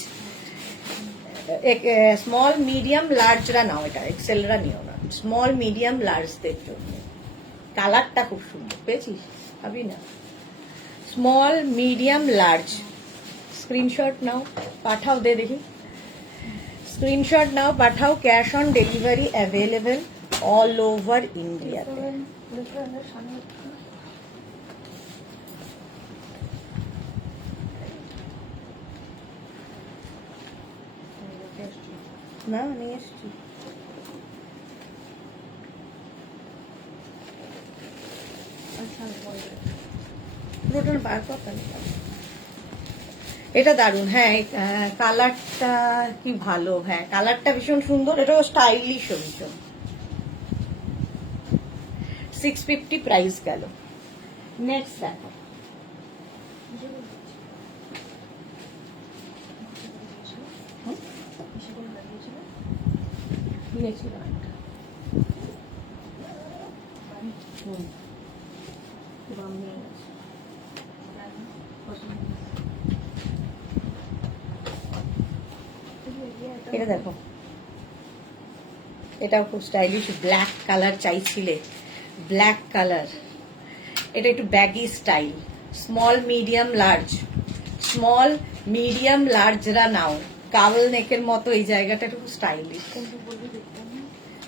small medium লার্জরা নাও, এটা এক্সেলরা নিও না, স্মল মিডিয়াম লার্জদের জন্য। কালারটা খুব সুন্দর, পেয়েছিস? ভাবি না, স্মল মিডিয়াম লার্জ। স্ক্রিনশট নাও, পাঠাও, দে দেখি। স্ক্রিনশট নাও, পাঠাও। Cash on delivery available all over ইন্ডিয়াতে। না, নিয়ে এসছি। পুরোটা বার করতে, এটা দারুন। হ্যাঁ, কালারটা কি ভালো, হ্যাঁ কালারটা ভীষণ সুন্দর, এটাও স্টাইলিশ ভীষণ। 650 প্রাইস গেল। নেক্সট দেখো, এটা দেখো, এটাও খুব স্টাইলিশ। ব্ল্যাক কালার চাইছিলে, ব্ল্যাক কালার। এটা একটু baggy style. Small medium large, small medium লার্জরা নাও। কাবল নেকের মতো এই জায়গাটা একটু স্টাইলিশ,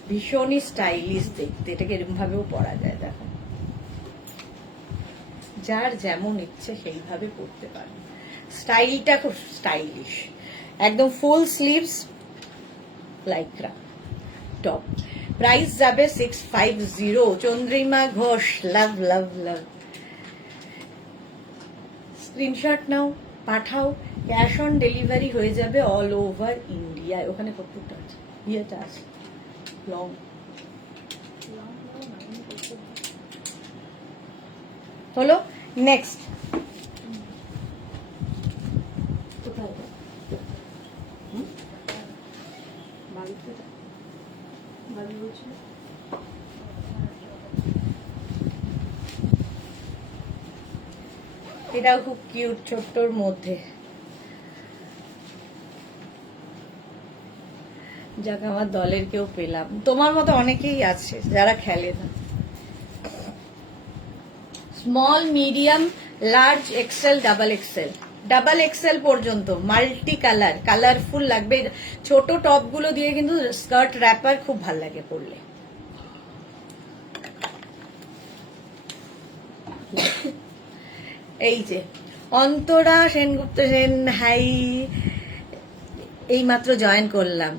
ভীষণই স্টাইলিশ দেখতে। এটাকে এরকম ভাবেও পরা যায়, দেখো। যার যেমন ইচ্ছে সেইভাবে পরতে পারে। স্টাইলটা খুব স্টাইলিশ, একদম full sleeves lycra top. Price যাবে 650। Chandrima Ghosh, love love love. Screenshot নাও, পাঠাও। ক্যাশ অন ডেলিভারি হয়ে যাবে অল ওভার ইন্ডিয়া। ওখানে কতটা আছে? ইয়েটা আছে লং। হলো নেক্সট কোথায় বাড়িতে বাড়ি বলছে এটাও খুব কিউট ছোট্টর মধ্যে। যাক আমার দলের কেউ পেলাম, তোমার মতো অনেকেই আছে যারা খেলে না। Small medium large XL double XL পর্যন্ত মাল্টি কালার কালারফুল লাগবে। ছোট টপ গুলো দিয়ে কিন্তু স্কার্ট র্যাপার খুব ভাল লাগে পরলে। এই যে অন্তরা সেনগুপ্ত সেন, হাই, এই মাত্র জয়েন করলাম।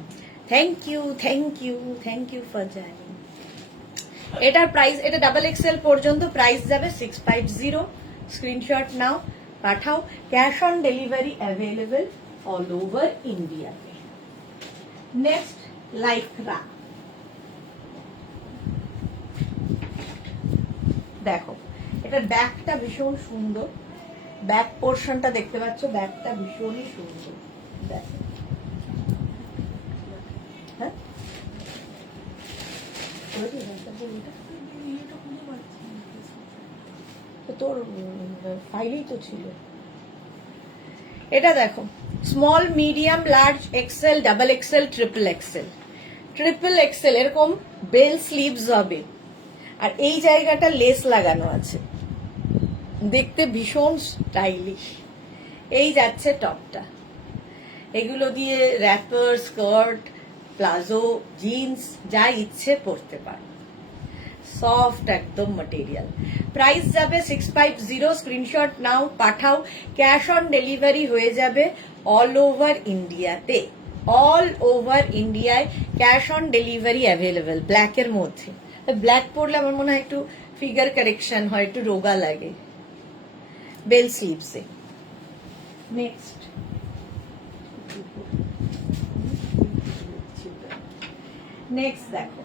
Thank you for joining. এটার প্রাইস, এটা ডাবল এক্সেল পর্যন্ত প্রাইস যাবে 650। স্ক্রিনশট নাও, পাঠাও। Cash on delivery available all over India. Next lycra, দেখো এটার ব্যাকটা ভীষণ সুন্দর, ব্যাক পোর্শনটা দেখতে পাচ্ছ, ব্যাকটা ভীষণই সুন্দর। দেখো হ্যাঁ তোর ফাইলেই তো ছিল। এটা দেখো small medium large XL double XL triple Excel এরকম বেল স্লিভস হবে, আর এই জায়গাটা লেস লাগানো আছে, দেখতে ভীষণ স্টাইলিশ। এই যাচ্ছে টপটা, এগুলো দিয়ে র্যাপার, স্কার্ট, প্লাজো, জিন্স যা ইচ্ছে পরতে পারো। সফট একদম ম্যাটেরিয়াল। প্রাইস যাবে 650। স্ক্রিনশট নাও, পাঠাও। ক্যাশ অন ডেলিভারি হয়ে যাবে অল ওভার ইন্ডিয়াতে। অল ওভার ইন্ডিয়ায় ক্যাশ অন ডেলিভারি অ্যাভেলেবেল। ব্ল্যাকের মধ্যে, ব্ল্যাক পরলে আমার মনে হয় একটু ফিগার কারেকশন হয়, একটু রোগা লাগে। বেল স্লিভসে। নেক্সট দেখো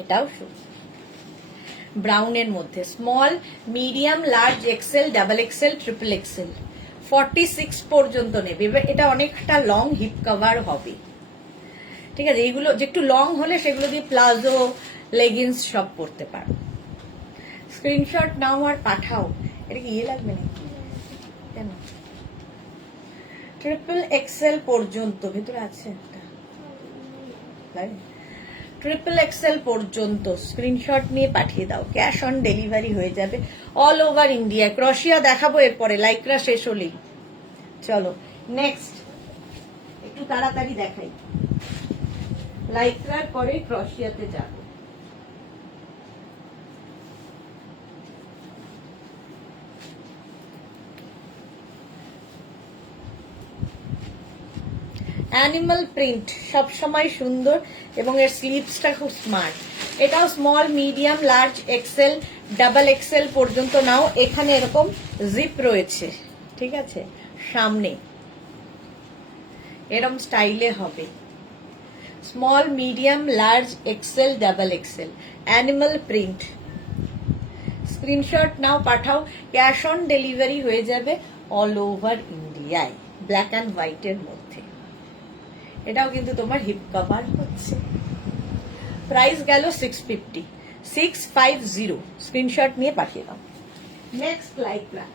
এটাও সুন্দর ব্রাউনের মধ্যে। Small medium large XL double XL triple XL 46 পর্যন্ত নেবে। এটা অনেকটা লং হিপ কভার হবে, ঠিক আছে। এইগুলো যে একটু লং হলে সেগুলো দিয়ে প্লাজো, লেগিংস সব পরতে পারো। স্ক্রিনশট নাও আর পাঠাও। এটা কি ইয়ে লাগবে নাকি? কেন? ট্রিপল এক্সেল পর্যন্ত ভেতরে আছে একটা, ট্রিপল এক্সেল পর্যন্ত স্ক্রিনশট নিয়ে পাঠিয়ে দাও। ক্যাশ অন ডেলিভারি হয়ে যাবে অল ওভার ইন্ডিয়া। ক্রশিয়া দেখাবো এরপরে, লাইকরা শেষ হলেই। চলো নেক্সট একটু তাড়াতাড়ি দেখাই, লাইকরার পরে ক্রশিয়াতে যাব। অ্যানিমাল প্রিন্ট সবসময় সুন্দর এবং এর স্লিভসটা খুব স্মার্ট। এটাও small medium large XL double XL পর্যন্ত নাও। এখানে এরকম জিপ রয়েছে, ঠিক আছে, সামনে এরকম স্টাইলে হবে। Small medium large XL double Excel animal print. Screenshot নাও, পাঠাও। ক্যাশ অন ডেলিভারি হয়ে যাবে অল ওভার ইন্ডিয়ায়। ব্ল্যাক অ্যান্ড হোয়াইটের মধ্যে। এটাও কিন্তু তোমার হিপ কভার হচ্ছে। প্রাইস গেল 650। স্ক্রিনশট নিয়ে পাঠিয়ে দাও। নেক্সট লাইকরা,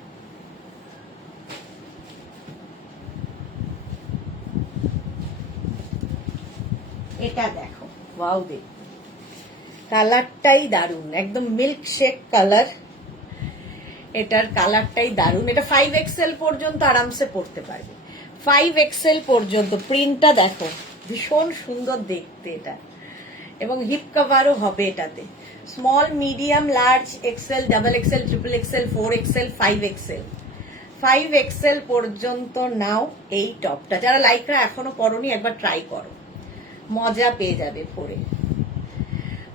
এটা দেখো, ওয়াও, দেখো কালারটাই দারুন, একদম মিল্ক শেক কালার। এটার কালারটাই দারুন। এটা 5XL পর্যন্ত আরামসে পড়তে পারবে। 5XL পর্যন্ত। প্রিন্টটা দেখো, ভীষণ সুন্দর দেখতে এটা, এবং হিপ কভারও হবে এটাতে। Small medium large XL double XL triple XL 4XL 5XL পর্যন্ত নাও এই টপটা। যারা লাইকরা এখনো পরনি একবার ট্রাই করো, মজা পেয়ে যাবে পরে।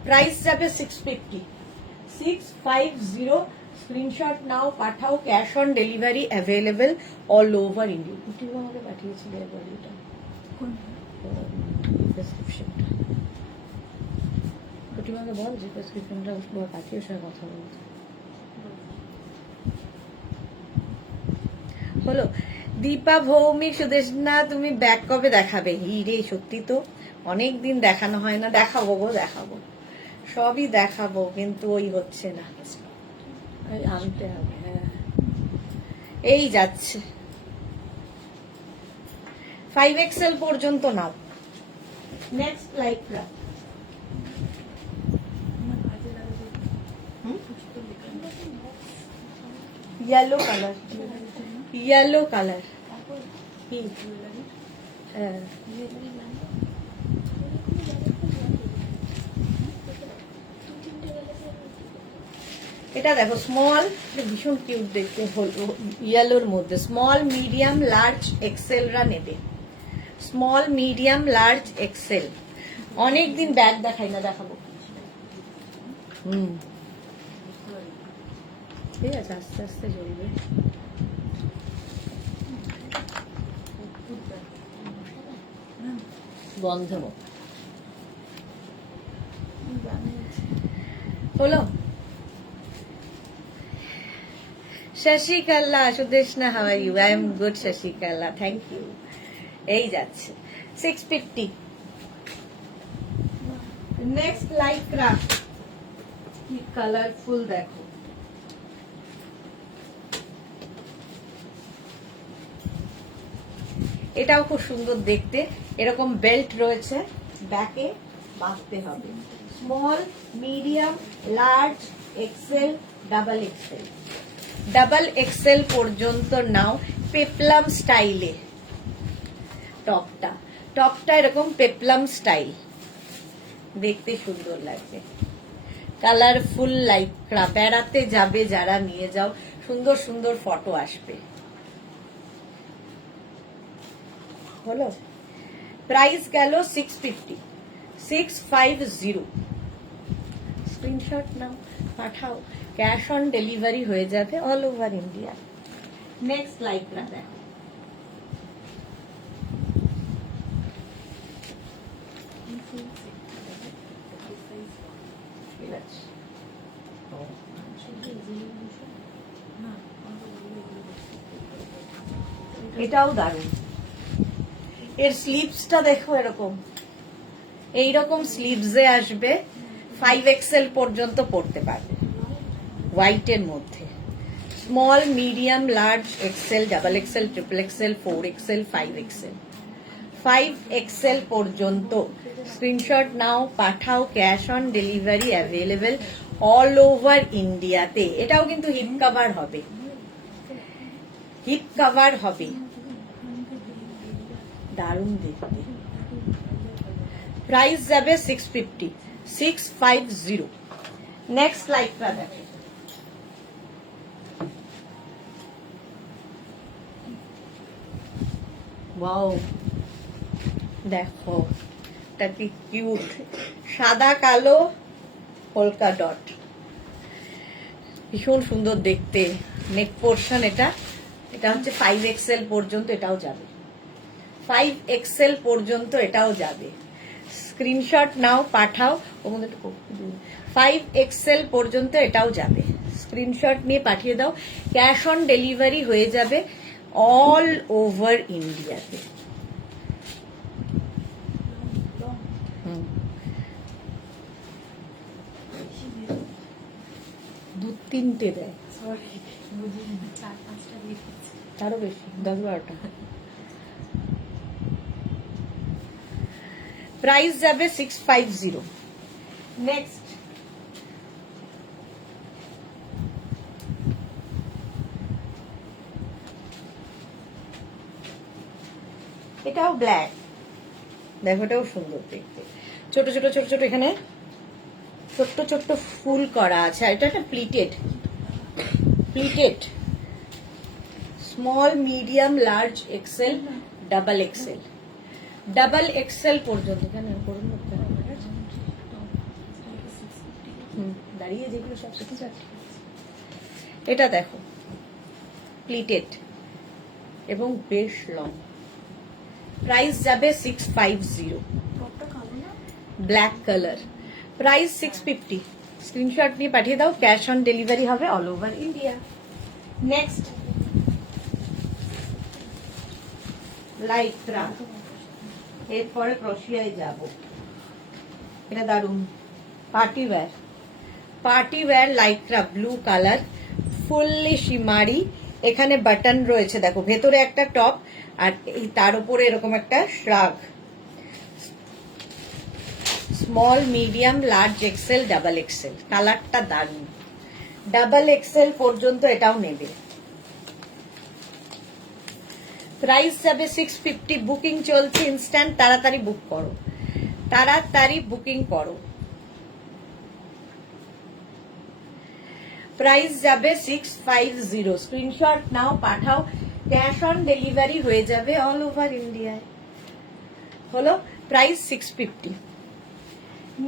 প্রাইস যাবে 650। 650 স্ক্রিনশট নাও, পাঠাও, cash on delivery available all over India. কুটিও আমাকে পাঠিয়েছিল একবার এটা প্রেসক্রিপশনটা, কুটি আমাকে বল যে প্রেসক্রিপশনটা পাঠিয়ে সঙ্গে কথা বলতে হলো। দীপা ভৌমিক, সুদেশনা তুমি ব্যাক কবে দেখাবে? হিরে সত্যি তো অনেকদিন দেখানো হয় না। দেখাবো গো, দেখাবো, সবই দেখাবো, কিন্তু ওই হচ্ছে না, আনতে হবে। হ্যাঁ এই যাচ্ছে 5XL পর্যন্ত নাও। Next lycra yellow colour, yellow colour এটা দেখো স্মল, ভীষণ কিউট দেখতে, ইয়েলোর মধ্যে স্মল মিডিয়াম লার্জ এক্সেল রা নেবে। Small medium large Excel. অনেকদিন ব্যাগ দেখাই না, দেখাবো। ঠিক আছে, আস্তে আস্তে জ্বলবে। বন্ধ হলো। Shashikala, Sudeshna, how are you? I am good Shashikala, thank you. এই যাচ্ছে 650। নেক্সট লাইকরা, কি কালারফুল দেখো। এটাও খুব সুন্দর দেখতে, এরকম বেল্ট রয়েছে, ব্যাকে বাঁধতে হবে। Small medium large XL double XL, double XL পর্যন্ত নাও। পেপলাম স্টাইলে টপটা, টপটা এরকম পেপলাম স্টাইল, দেখতে সুন্দর লাগবে। কালারফুল লাইকরা, বেড়াতে যাবে যারা নিয়ে যাও, সুন্দর সুন্দর ফটো আসবে। হলো, প্রাইস গেল 650, 650। স্ক্রিনশট নাও, পাঠাও, ক্যাশ অন ডেলিভারি হয়ে যাবে অল ওভার ইন্ডিয়া। নেক্সট লাইকরা দেখো, এটাও দারুণ। এর স্লিভসটা দেখো, এরকম এইরকম স্লিভসে আসবে। 5XL পর্যন্ত পড়তে পারবে, হোয়াইটের মধ্যে। Small medium large XL double XL triple XL 4XL 5XL, 5XL পর্যন্ত স্ক্রিনশট নাও, পাঠাও, cash on delivery available all over ইন্ডিয়াতে। এটাও কিন্তু হিপ কভার হবে, হিপ কভার হবে, দারুণ দেখতে। প্রাইস যাবে 650, 650। নেক্সট লাইকটা দেখো, ওয়াও দেখো, এটা কি কিউট, সাদা কালো পোলকা ডট, ভীষণ সুন্দর দেখতে। নেক পোর্শন এটা, এটা হচ্ছে 5XL পর্যন্ত, এটাও যাবে 5XL পর্যন্ত, এটাও যাবে। স্ক্রিনশট নাও, পাঠাও, 5XL পর্যন্ত এটাও যাবে। স্ক্রিনশট নিয়ে পাঠিয়ে দাও, ক্যাশ অন ডেলিভারি হয়ে যাবে অল ওভার ইন্ডিয়াতে। দু তিনটে দেয়, আরো বেশি, 10-12টা। প্রাইস যাবে 650। নেক্সট এটাও ব্ল্যাক, দেখো এটাও সুন্দর দেখতে, ছোট ছোট ছোট ছোট এখানে ছোট্ট ছোট্ট ফুল করা আছে। এটা একটা pleated, pleated small medium large XL double XL, double XL পর্যন্ত। দাঁড়িয়ে যেগুলো সব শিখে যাচ্ছে। এটা দেখো প্লিটেড এবং বেশ লং, প্রাইস যাবে 650, ব্ল্যাক কালার, প্রাইস 650। স্ক্রিনশট নিয়ে পাঠিয়ে দাও, ক্যাশ অন ডেলিভারি হবে all over India. Next Lycra, এরপরে ক্রোশিয়ায় যাব। এটা দারুন party wear Lycra blue colour, fully শিমারি। এখানে বাটন রয়েছে দেখো, ভেতরে একটা টপ আর এই তার উপরে এরকম একটা shrug. Small, medium, large, XL, double XL. কালারটা দারুন, ডাবল এক্সেল পর্যন্ত এটাও নেবে। প্রাইস যাবে 650। বুকিং চলছে, ইনস্ট্যান্ট, তাড়াতাড়ি বুক করো, তাড়াতাড়ি বুকিং করো। প্রাইস যাবে 650। স্ক্রিনশট নাও, পাঠাও, ক্যাশ অন ডেলিভারি হয়ে যাবে অল ওভার ইন্ডিয়ায়। হলো প্রাইস 650।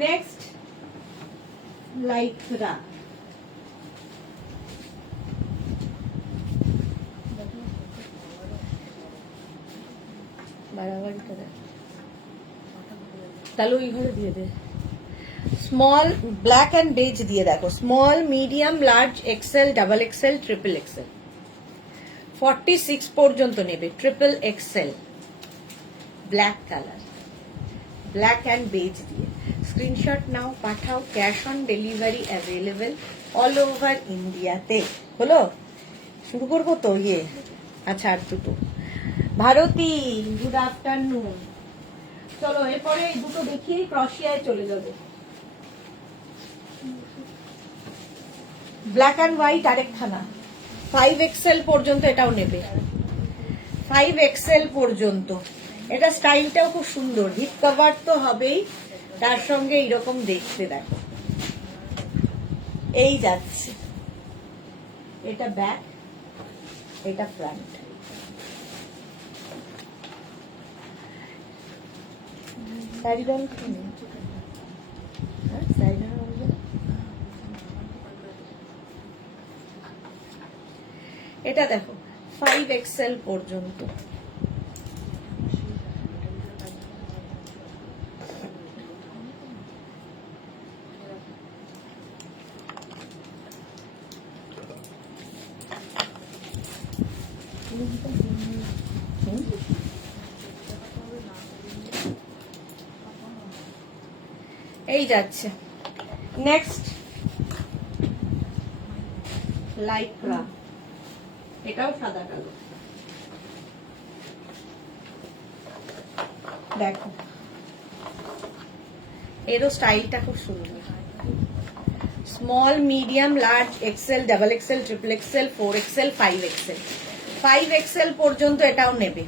নেক্সট লাইক্রা, বাড়াবাড়ি করে তাহলে ওই ঘরে দিয়ে দে। স্মল, ব্ল্যাক অ্যান্ড বেজ দিয়ে দেখো, small, medium, large, XL, double XL, triple XL, 46 পর্যন্ত নেবে। Triple XL, black colour, black and beige দিয়ে। স্ক্রিনশট নাও, পাঠাও, cash on delivery available all over ইন্ডিয়াতে। হলো, শুরু করবো তো ইয়ে। আচ্ছা, আর দুটো। Bharati, good afternoon. চলো এরপরে এই দুটো দেখিয়ে ক্রোশিয়ায় চলে যাবে। ব্ল্যাক অ্যান্ড হোয়াইট আরেকখানা, 5 এক্সেল পর্যন্ত এটাও নেবে, 5 এক্সেল পর্যন্ত। এটা স্টাইলটাও খুব সুন্দর, হিপ কভার তো হবেই, তার সঙ্গে এইরকম দেখতে দেখো। এই যাচ্ছে, এটা ব্যাক, এটা ফ্রন্ট। এটা দেখো 5 এক্সেল পর্যন্ত। এই যাচ্ছে। নেক্সট লাইক্রা, এটাও সাদা কালো। দেখো এরও স্টাইলটা খুব সুন্দর। Small, medium, large, XL, double XL, triple XL, 4 XL, 5 XL, 5 XL পর্যন্ত এটাও নেবে।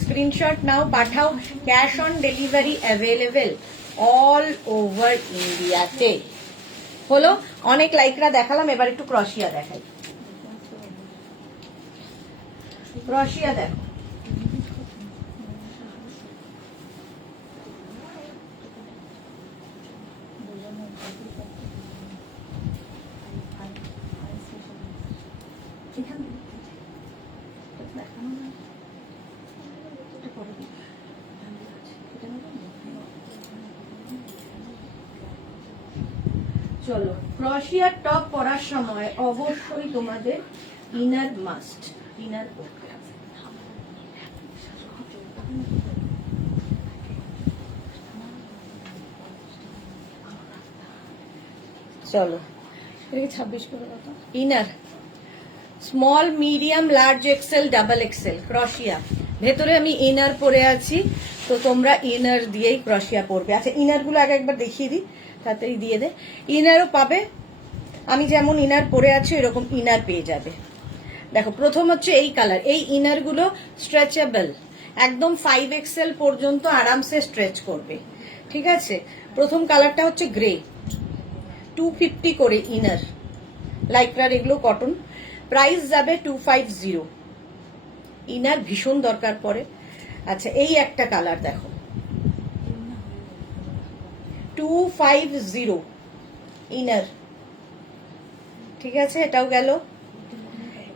স্ক্রিনশট নাও, পাঠাও, cash on delivery available all over ইন্ডিয়াতে। হলো, অনেক লাইকরা দেখালাম, এবার একটু ক্রোশিয়া দেখাই। ক্রোশিয়া দেখো, চলো ক্রোশিয়ার টপ পরার সময় অবশ্যই তোমাদের ইনার মাস্ট, ইনার পরতে হবে। চলো 26 করে কত inner, small, medium, large, XL, double XL, crochet. ভেতরে আমি ইনার পরে আছি, তো তোমরা ইনার দিয়েই ক্রোশিয়া পরবে। আচ্ছা, ইনার গুলো আগে একবার দেখিয়ে দিই, তাড়াতাড়ি দিয়ে দে। ইনারও পাবে, আমি যেমন ইনার পরে আছি এরকম ইনার পেয়ে যাবে। দেখো প্রথম হচ্ছে এই কালার, এই ইনার গুলো স্ট্রেচেবল, একদম 5 এক্সেল পর্যন্ত আরামসে স্ট্রেচ করবে। ঠিক আছে, প্রথম কালারটা হচ্ছে গ্রে, 250 করে ইনার। লাইক্রার এগুলো কটন, প্রাইস যাবে 250। ইনার ভীষণ দরকার পড়ে। আচ্ছা, এই একটা কালার দেখো, 250, ইনার, ঠিক আছে, এটাও গেল।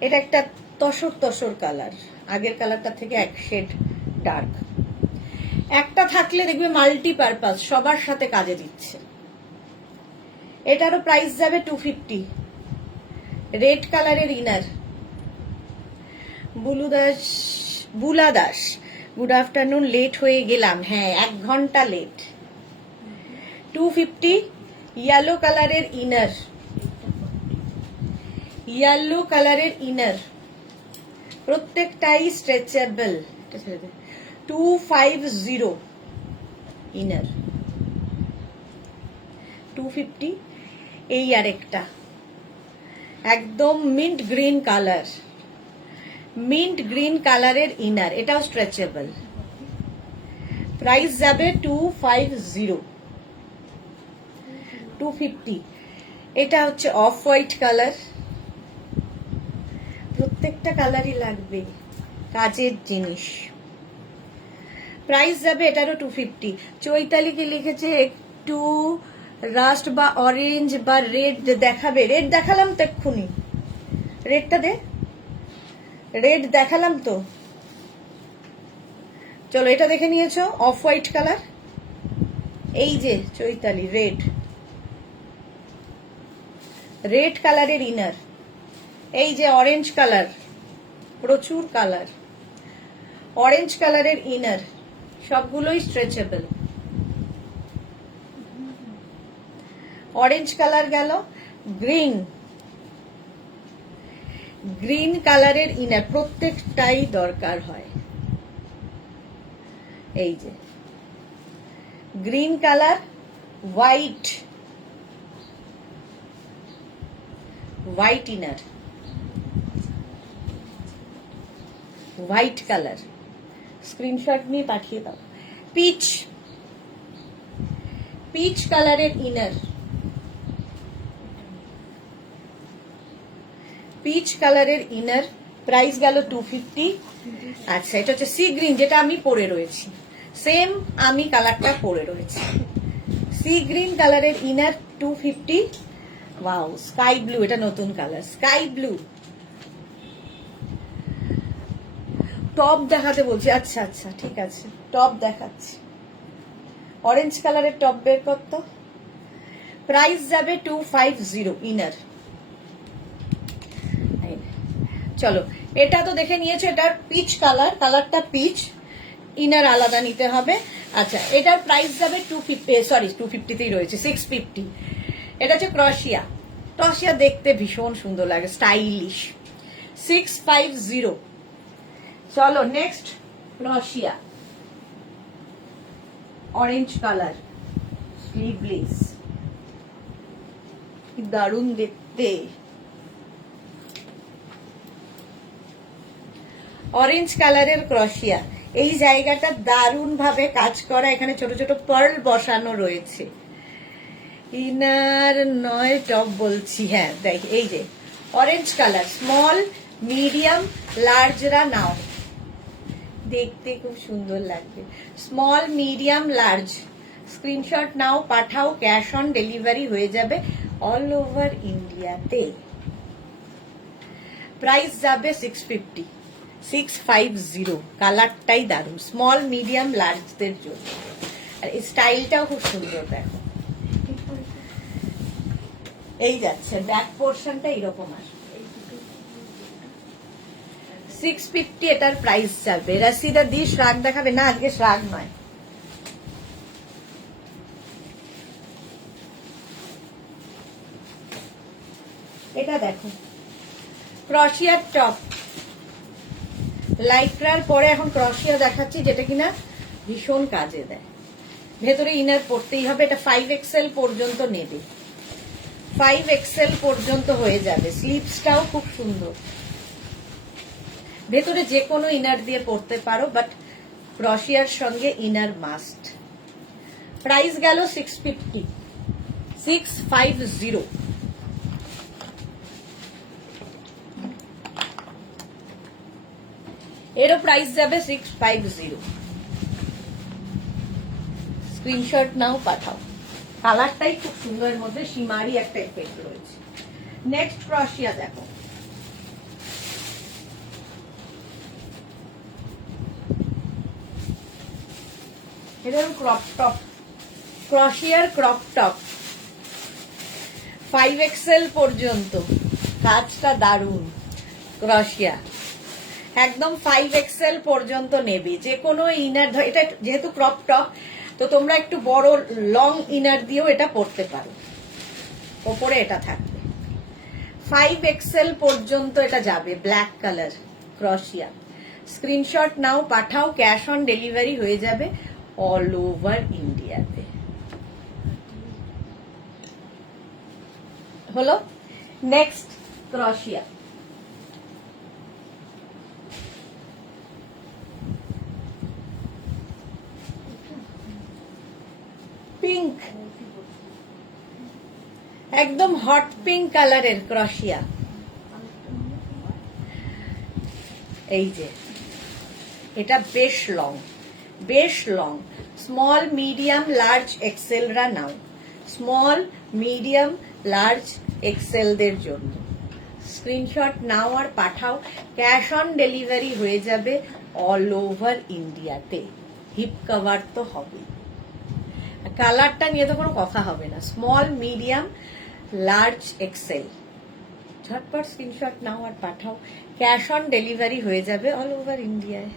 এটা একটা তসর তসর কালার, আগের কালারটা থেকে এক শেড ডার্ক। একটা থাকলে দেখবে মাল্টিপারপাস, সবার সাথে কাজে দিচ্ছে। এটারও প্রাইস যাবে 250। রেড কালারের ইনার। বুলা দাস, গুড আফটারনুন। লেট হয়ে গেলাম, হ্যাঁ 1 ঘন্টা লেট। 250। ইয়েলো কালারের ইনার, ইয়েলো কালারের ইনার, প্রত্যেকটাই স্ট্রেচেবল। 250 ইনার, 250। এই আরেকটা একদম mint green colour, mint green কালারের ইনার, এটাও স্ট্রেচেবল। প্রাইস যাবে 250, 250। এটা হচ্ছে অফ হোয়াইট কালার, প্রত্যেকটা কালারই লাগবে, কাজের জিনিস। প্রাইস যাবে এটারও 250। চৈতালি কি লিখেছে একটু রাস্ট বা অরেঞ্জ বা রেড দেখাবে। রেড দেখালাম তো এক্ষুনি, রেডটা দে, রেড দেখালাম তো। চলো এটা দেখে নিয়েছো, অফ হোয়াইট কালার। এই যে চৈতালি, রেড, রেড কালারের ইনার। এই যে অরেঞ্জ কালার, প্রচুর কালার, অরেঞ্জ কালারের ইনার, সবগুলোই স্ট্রেচেবল। অরেঞ্জ কালার গেল। গ্রিন, গ্রিন কালারের ইনার, প্রত্যেকটাই দরকার হয়। এই যে green colour, white, white inner, white colour, screenshot নিয়ে পাঠিয়ে দাও। পিচ, পিচ কালারের ইনার, পিচ কালারের ইনার। প্রাইস গেল 250। আচ্ছা, এটা হচ্ছে সি গ্রিন, যেটা আমি পরে রয়েছি, সেম আমি কালারটা পরে রয়েছি। সি গ্রিন কালারের ইনার 250। ওয়াও, স্কাই ব্লু, এটা নতুন কালার, স্কাই ব্লু। টপ দেখাতে বলছি, আচ্ছা আচ্ছা ঠিক আছে, টপ দেখাচ্ছি। অরেঞ্জ কালারের টপ বের করতো। প্রাইস যাবে 250 ইনার। চলো, এটা তো দেখে নিয়েছো, এটার পিচ কালার, কালারটা পিচ, ইনার আলাদা নিতে হবে। আচ্ছা, এটার প্রাইস যাবে 250, সরি 250তেই রয়েছে, 650। এটা হচ্ছে ক্রশিয়া। ক্রশিয়া দেখতে ভীষণ সুন্দর লাগে, স্টাইলিশ। 650। চলো নেক্সট, ক্রশিয়া, অরেঞ্জ কালার, স্লিভলেস, কি দারুণ দেখতে। অরেঞ্জ কালারের ক্রশিয়া, এই জায়গাটা দারুণ ভাবে কাজ করা, এখানে ছোট ছোট পার্ল বসানো রয়েছে। ইনার নয় টপ বলছি, হ্যাঁ দেখ, এই যে অরেঞ্জ কালার, স্মল মিডিয়াম লার্জরা নাও, দেখতে খুব সুন্দর লাগবে। স্মল মিডিয়াম লার্জ, স্ক্রিনশট নাও, পাঠাও, ক্যাশ অন ডেলিভারি হয়ে যাবে অল ওভার ইন্ডিয়াতে। প্রাইস যাবে 650, 650। কালারটাই দারুণ, স্মল মিডিয়াম লার্জদের জন্য, আর এই স্টাইলটাও খুব সুন্দর। দেখো এই যাচ্ছে, ব্যাক পোর্শনটা এরকম আসবে। 650 এটার প্রাইস যাবে। রাশিদা দি শ্রাগ দেখাবে না, আজকে শ্রাগ নয়। এটা দেখো, ক্রশিয়ার টপ, লাইক্রার পরে এখন ক্রশিয়া দেখাচ্ছি, যেটা কিনা ভীষণ কাজে দেয়। ভেতরে ইনার পড়তেই হবে। এটা 5XL পর্যন্ত নেবে, 5XL পর্যন্ত হয়ে যাবে। স্লিভসটাও খুব সুন্দর, ভেতরে যে কোনো ইনার দিয়ে পড়তে পারো, বাট ক্রশিয়ার সঙ্গে ইনার মাস্ট। প্রাইস গেল 650, 650। এরও প্রাইস যাবে 650। স্ক্রিনশট নাও, পাঠাও। কালারটাই খুব সুন্দর, এর মধ্যে সীমারি একটা এফেক্ট রয়েছে। নেক্সট ক্রশিয়া দেখো, এটা ক্রপ টপ, ক্রশিয়ার ক্রপ টপ 5XL পর্যন্ত, কাজটা দারুন। ক্রশিয়া একদম 5XL পর্যন্ত নেবে, যে কোনো ইনার, এটা যেহেতু ক্রপ টপ তো তোমরা একটু বড় লং ইনার দিয়েও এটা পরতে পারো, ওপরে এটা থাকবে। 5XL পর্যন্ত এটা যাবে, ব্ল্যাক কালার ক্রশিয়া। স্ক্রিনশট নাও, পাঠাও, ক্যাশ অন ডেলিভারি হয়ে যাবে অল ওভার ইন্ডিয়াতে। হলো নেক্সট ক্রশিয়া। পিঙ্ক, একদম হট পিঙ্ক কালারের ক্রশিয়া। এই যে এটা বেশ লং, বেশ long. Small medium large XL রা নাও, স্মল মিডিয়াম লার্জ এক্সেল দের জন্য স্ক্রিনশট নাও আর পাঠাও, ক্যাশ অন ডেলিভারি হয়ে যাবে অল ওভার ইন্ডিয়াতে। হিপ কভার তো হবে, কালারটা নিয়ে তো কোনো কথা হবে না। স্মল মিডিয়াম লার্জ এক্সেল, ঝটপট স্ক্রিনশট নাও আর পাঠাও, ক্যাশ অন ডেলিভারি হয়ে যাবে অল ওভার ইন্ডিয়ায়।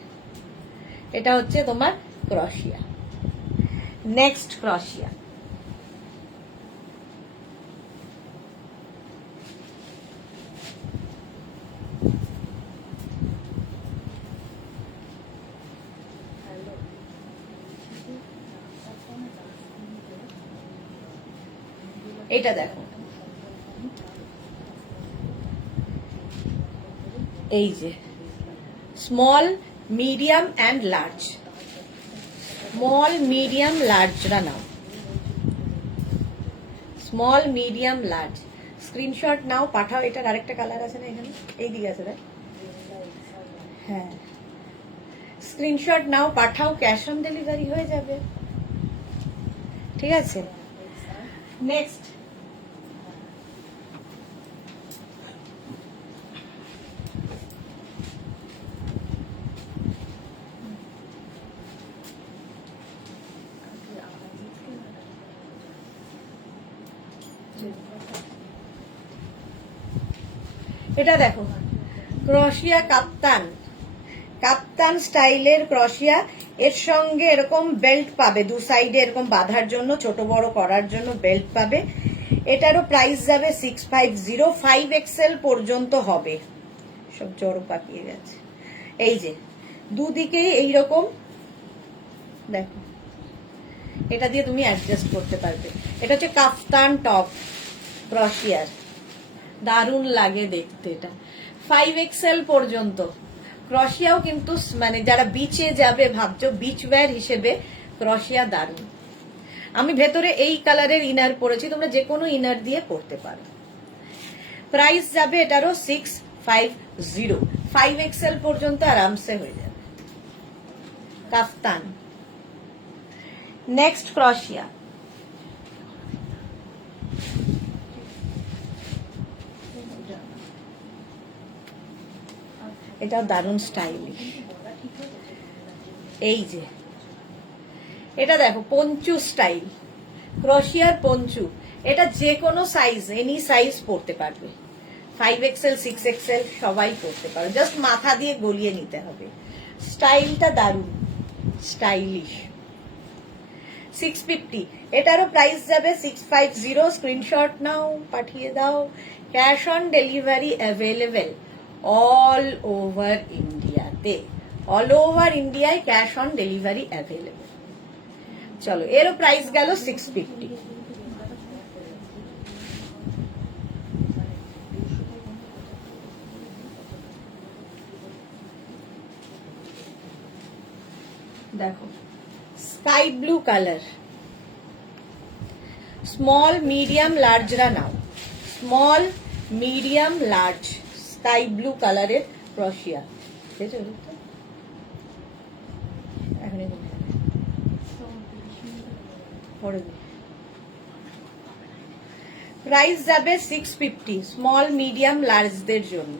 এটা হচ্ছে তোমার ক্রশিয়া। নেক্সট ক্রশিয়া, এটা দেখো, এই যে small medium and large, small medium লার্জরা নাও, স্মল মিডিয়াম লার্জ। স্ক্রিনশট নাও, পাঠাও। এটার আরেকটা কালার আছে না এখানে, এই দিকে আছে না? হ্যাঁ, স্ক্রিনশট নাও, পাঠাও, ক্যাশ অন ডেলিভারি হয়ে যাবে। ঠিক আছে, নেক্সট এটা দেখো, ক্রশিয়া কাপ্তান, কাপ্তান স্টাইলের ক্রশিয়া। এর সঙ্গে এরকম বেল্ট পাবে, দু সাইডে এরকম বাঁধার জন্য, ছোট বড় করার জন্য বেল্ট পাবে। এটারও প্রাইস যাবে 650, 5XL পর্যন্ত হবে। সব জড়ো পাকিয়ে গেছে। এই যে দুদিকেই এইরকম দেখো, এটা দিয়ে তুমি অ্যাডজাস্ট করতে পারবে। এটা হচ্ছে কাফতান টপ ক্রশিয়ার, দারুণ লাগে দেখতে। এটা 5XL পর্যন্ত ক্রশিয়াও কিন্তু, মানে যারা বিচে যাবে ভাবছো, বিচ ওয়্যার হিসেবে ক্রশিয়া দারুণ। আমি ভেতরে এই কালারের ইনার পরেছি, তোমরা যে কোনো ইনার দিয়ে পরতে পারো। প্রাইস যাবে এটারও 650, 5XL পর্যন্ত আরামসে হয়ে যাবে। কাফতান। নেক্সট ক্রশিয়া, এটা দারুণ স্টাইলিশ। এই যে এটা দেখো, পঞ্চু স্টাইল, ক্রশিয়ার পঞ্চু। এটা যে কোনো সাইজ, এনি সাইজ পরতে পারবে, 5XL 6XL সবাই পরতে পারো, জাস্ট মাথা দিয়ে গলিয়ে নিতে হবে। স্টাইলটা দারুণ স্টাইলিশ। 650, এটারও প্রাইস যাবে 650। স্ক্রিনশট নাও, পাঠিয়ে দাও, cash on delivery available all over ইন্ডিয়াতে। অল ওভার ইন্ডিয়ায় ক্যাশ অন ডেলিভারি অ্যাভেলেবেল। চলো, এরও প্রাইস গেল 650। দেখো, sky blue colour, small medium লার্জরা নাও, small medium large sky blue কালারের ক্রশিয়া। প্রাইস যাবে 650, স্মল মিডিয়াম লার্জদের জন্য।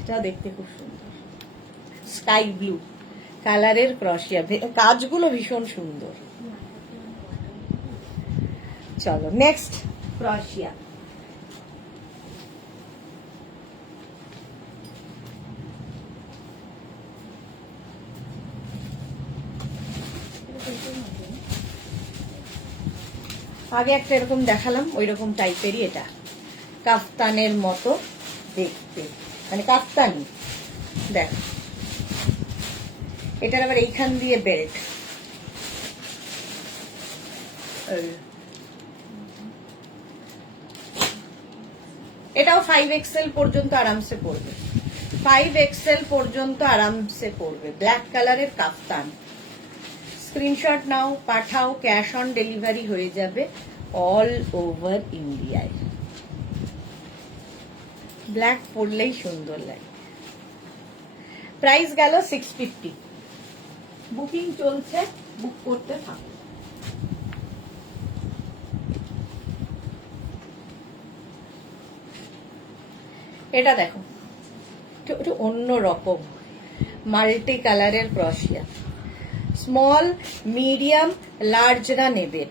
এটা দেখতে খুব সুন্দর, স্কাই ব্লু কালারের ক্রশিয়া, কাজগুলো ভীষণ সুন্দর। চলো নেক্সট ক্রশিয়া। আগে একটা এরকম দেখালাম, ওই রকম টাইপেরই এটা, কাফতানের মতো দেখতে, মানে কাফতানি। দেখ, এটার আবার এইখান দিয়ে বেল্ট, এটাও 5XL পর্যন্ত আরামসে পড়বে, 5XL পর্যন্ত আরামসে পড়বে। ব্ল্যাক কালারের কাফতান। স্ক্রিনশট নাও, পাঠাও, ক্যাশ অন ডেলিভারি হয়ে যাবে অল ওভার ইন্ডিয়ায়। ব্ল্যাক পরলেই সুন্দর লাগে। প্রাইস গেল 650। বুকিং চলছে, বুক করতে থাকো। এটা দেখো, একটু অন্য রকম মাল্টি কালারের ক্রশিয়া। স্মল মিডিয়াম লার্জরা নেবে,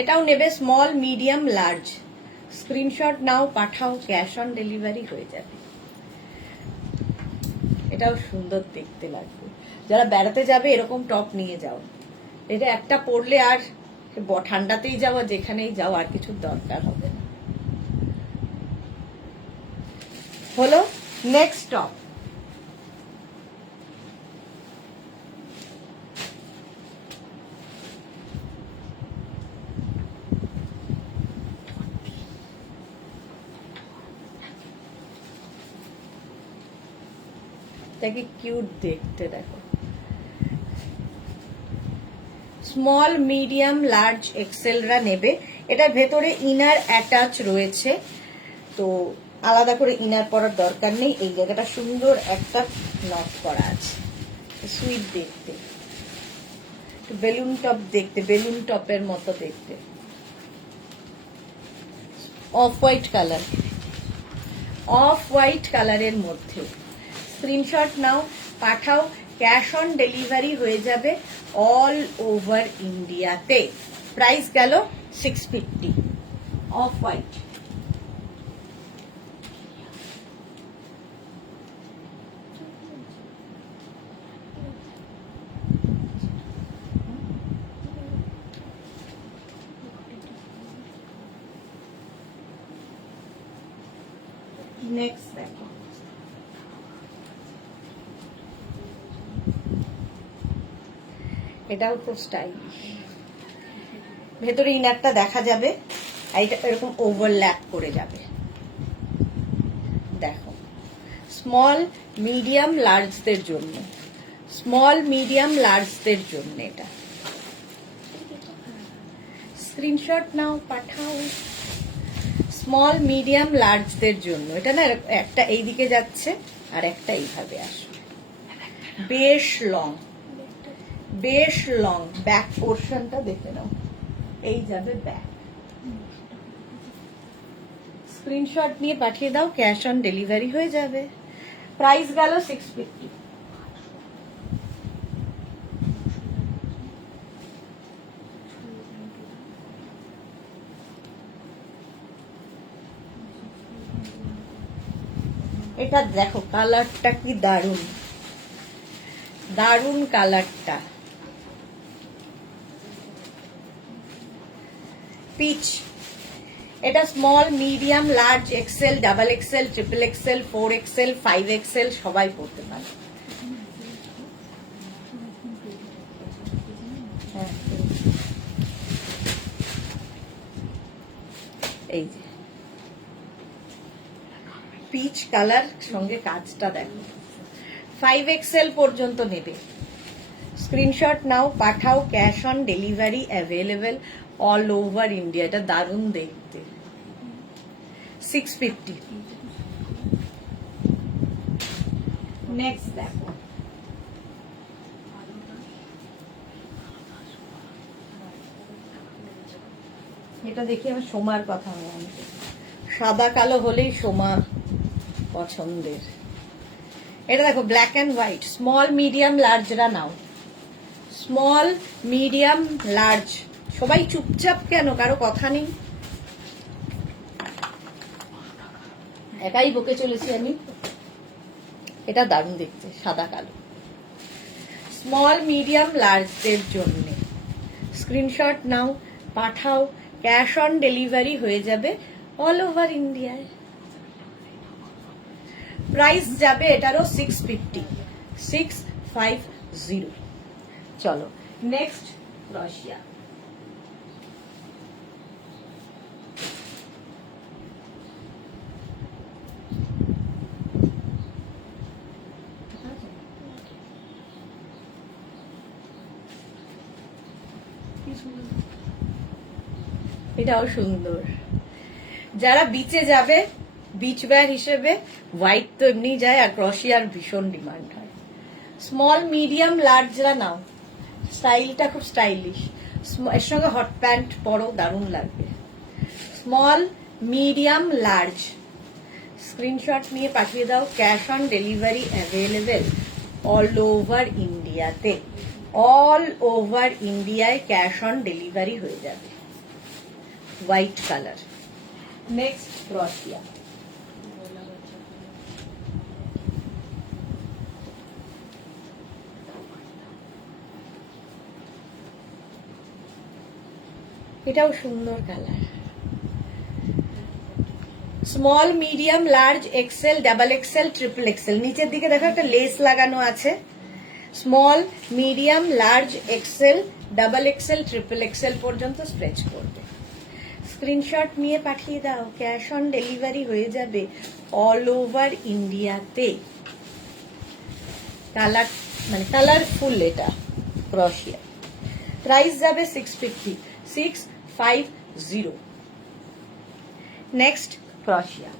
এটাও নেবে স্মল মিডিয়াম লার্জ। স্ক্রিনশট নাও, পাঠাও, ক্যাশ অন ডেলিভারি হয়ে যাবে। এটাও সুন্দর দেখতে লাগবে। যারা বেড়াতে যাবে এরকম টপ নিয়ে যাও, এটা একটা পরলে আর ঠান্ডাতেই যাও, যেখানেই যাও, আর কিছু দরকার হবে না। হলো নেক্সট টপ। এটাকে কিউট দেখতে, দেখো। স্মল মিডিয়াম লার্জ এক্সেলরা নেবে। এটার ভেতরে ইনার অ্যাটাচ রয়েছে, তো আলাদা করে ইনার পরার দরকার নেই। এই জায়গাটা সুন্দর একটা নট করা আছে, সুইট দেখতে, বেলুন টপ দেখতে, বেলুন টপের মতো দেখতে। Off white colour, off white কালারের মধ্যে। স্ক্রিনশট নাও, পাঠাও, ক্যাশ অন ডেলিভারি হয়ে যাবে অল ওভার ইন্ডিয়াতে। প্রাইস গেল 650। Off white. নেক্সট দেখো, এটাও খুব স্টাইলিশ। ভেতরে ইনারটা দেখা যাবে, এটা এরকম ওভারল্যাপ করে যাবে। দেখো, স্মল মিডিয়াম লার্জদের জন্য, স্মল মিডিয়াম লার্জদের জন্য এটা। স্ক্রিনশট নাও, পাঠাও। স্মল মিডিয়াম লার্জদের জন্য এটা না, একটা এইদিকে যাচ্ছে আর একটা এইভাবে আসবে। বেশ লং, বেশ লং। ব্যাক পোর্শনটা দেখে নাও, এই যাবে ব্যাক। স্ক্রিনশট নিয়ে পাঠিয়ে দাও, ক্যাশ অন ডেলিভারি হয়ে যাবে। প্রাইস গেল 650। এটা দেখো, কালারটা কি দারুণ, দারুণ কালারটা। পিচ। এটা small medium large XL, double XL, triple XL, 4XL, 5XL সবাই পড়তে পারে। এই যে পিচ কালার সঙ্গে কাজটা দেখো। 5XL পর্যন্ত নেবে। স্ক্রিনশট নাও, পাঠাও, cash on delivery available all over India. এটা দারুণ দেখতে। 650। নেক্সট দেখো, এটা দেখি আমার সোমার কথা মনে, সাদা কালো হলেই সোমা পছন্দের। এটা দেখো black and white, small medium লার্জরা নাও, স্মল মিডিয়াম লার্জ। সবাই চুপচাপ কেন, কারো কথা নেই? একাই বকে চলেছি আমি। এটা দারুণ দেখতে, সাদা কালো, স্মল মিডিয়াম লার্জদের জন্য। স্ক্রিনশট নাও, পাঠাও, ক্যাশ অন ডেলিভারি হয়ে যাবে অল ওভার ইন্ডিয়ায়। প্রাইস যাবে এটারও 650, 650। চলো নেক্সট রাশিয়া। এটাও সুন্দর। যারা বিচে যাবে, বিচ ওয়্যার হিসেবে হোয়াইট তো এমনি যায়, আর ক্রশিয়ার ভীষণ ডিমান্ড হয়। স্মল মিডিয়াম লার্জরা নাও, স্টাইলটা খুব স্টাইলিশ। এর সঙ্গে হট প্যান্ট পরো, দারুণ লাগবে। স্মল মিডিয়াম লার্জ, স্ক্রিনশট নিয়ে পাঠিয়ে দাও। Cash on delivery available all over ইন্ডিয়াতে, অল ওভার ইন্ডিয়ায় ক্যাশ অন ডেলিভারি হয়ে যাবে। White colour. Next crochet. এটাও সুন্দর colour. Small medium large XL double XL triple Excel. নিচের দিকে দেখো একটা লেস লাগানো আছে। Small medium large XL double XL triple XL পর্যন্ত স্ট্রেচ করবে। স্ক্রিনশট নিয়ে পাঠিয়ে দাও, ক্যাশ অন ডেলিভারি হয়ে যাবে অল ওভার ইন্ডিয়াতে। কালার মানে কালারফুল এটা ক্রশিয়া। প্রাইস যাবে 650, 650। Next crochet.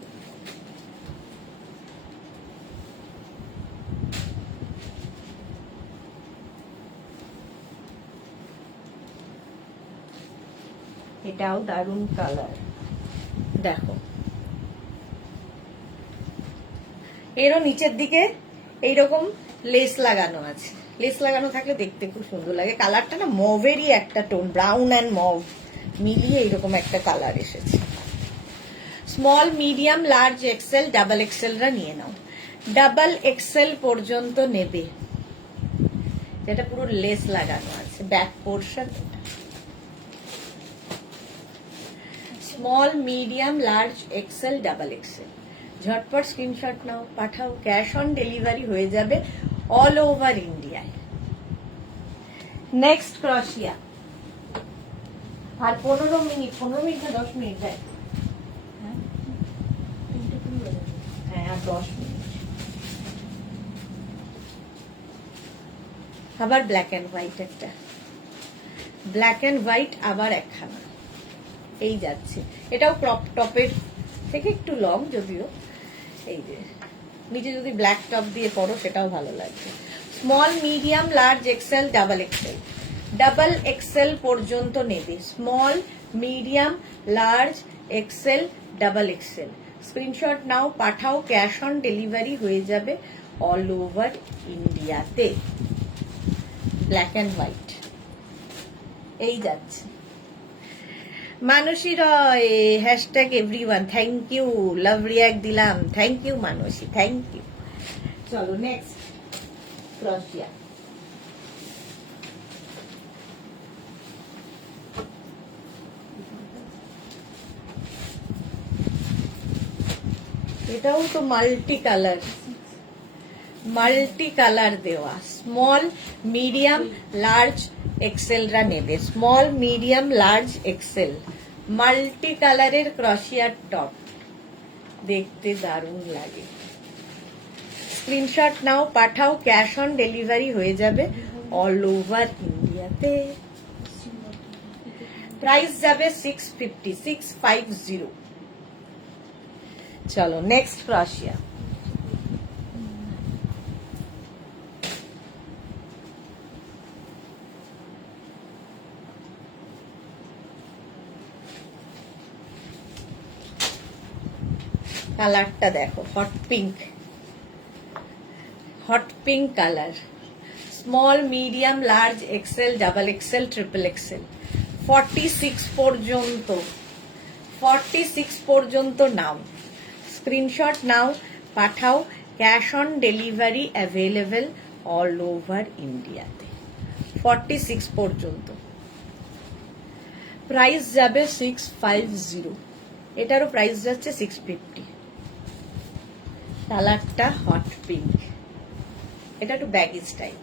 এটাও দারুণ কালার। দেখো এরও নিচের দিকে এইরকম লেস লাগানো আছে। লেস লাগানো থাকলে দেখতে খুব সুন্দর লাগে। কালারটা না মভেরই একটা টোন, ব্রাউন অ্যান্ড মভ মিলিয়ে এইরকম একটা কালার এসেছে। Small medium large XL double এক্সেলরা নিয়ে নাও। ডাবল এক্সেল পর্যন্ত নেবে, যেটা পুরো লেস লাগানো আছে back portion. Small medium large XL double XL. ঝটপট স্ক্রিনশট নাও, পাঠাও, ক্যাশ অন ডেলিভারি হয়ে যাবে অল ওভার ইন্ডিয়ায়। Next crochet. আর 15 মিনিট, 15 মিনিট না 10 মিনিট যায়। হ্যাঁ আর 10 মিনিট। আবার ব্ল্যাক অ্যান্ড হোয়াইট একটা, ব্ল্যাক অ্যান্ড হোয়াইট আবার একখানা। এই যাচ্ছে, এটাও ক্রপ টপের থেকে একটু লং যদিও। এই যে নিচে যদি ব্ল্যাক টপ দিয়ে পরো সেটাও ভালো লাগবে। Small medium large XL double XL, double XL পর্যন্ত নেবে। Small medium large XL double XL. Screenshot নাও, পাঠাও, ক্যাশ অন ডেলিভারি হয়ে যাবে অল ওভার ইন্ডিয়াতে। ব্ল্যাক অ্যান্ড হোয়াইট এই যাচ্ছে। Manasi Roy hashtag everyone, thank you, love react দিলাম, thank you Manasi, thank you. চলো নেক্সট ক্রশিয়া। এটাও তো মাল্টি কালার, মাল্টি কালার দেওয়া। স্মল মিডিয়াম লার্জ এক্সেলরা নেবে। Small medium large XL, multi কালারের ক্রশিয়ার টপ, দেখতে দারুণ লাগে। স্ক্রিনশট নাও, পাঠাও, ক্যাশ অন ডেলিভারি হয়ে যাবে অল ওভার ইন্ডিয়াতে। প্রাইস যাবে 650, 650। চলো নেক্সট ক্রশিয়া। কালারটা দেখো, hot pink colour. Small, medium, large, XL, double XL, triple XL, 46 পর্যন্ত নাও। স্ক্রিনশট নাও, পাঠাও। Cash on delivery available all over ইন্ডিয়াতে। 46 পর্যন্ত। প্রাইস যাবে 650, এটারও প্রাইস যাচ্ছে 650। কালারটা হট পিঙ্ক, এটা একটু ব্যাগি স্টাইল,